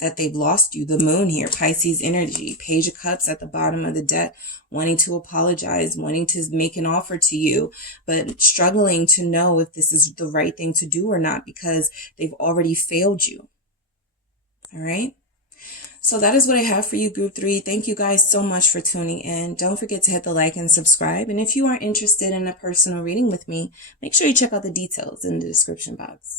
that they've lost you. The moon here, Pisces energy, Page of Cups at the bottom of the deck, wanting to apologize, wanting to make an offer to you, but struggling to know if this is the right thing to do or not because they've already failed you. All right. So that is what I have for you, Group 3. Thank you guys so much for tuning in. Don't forget to hit the like and subscribe. And if you are interested in a personal reading with me, make sure you check out the details in the description box.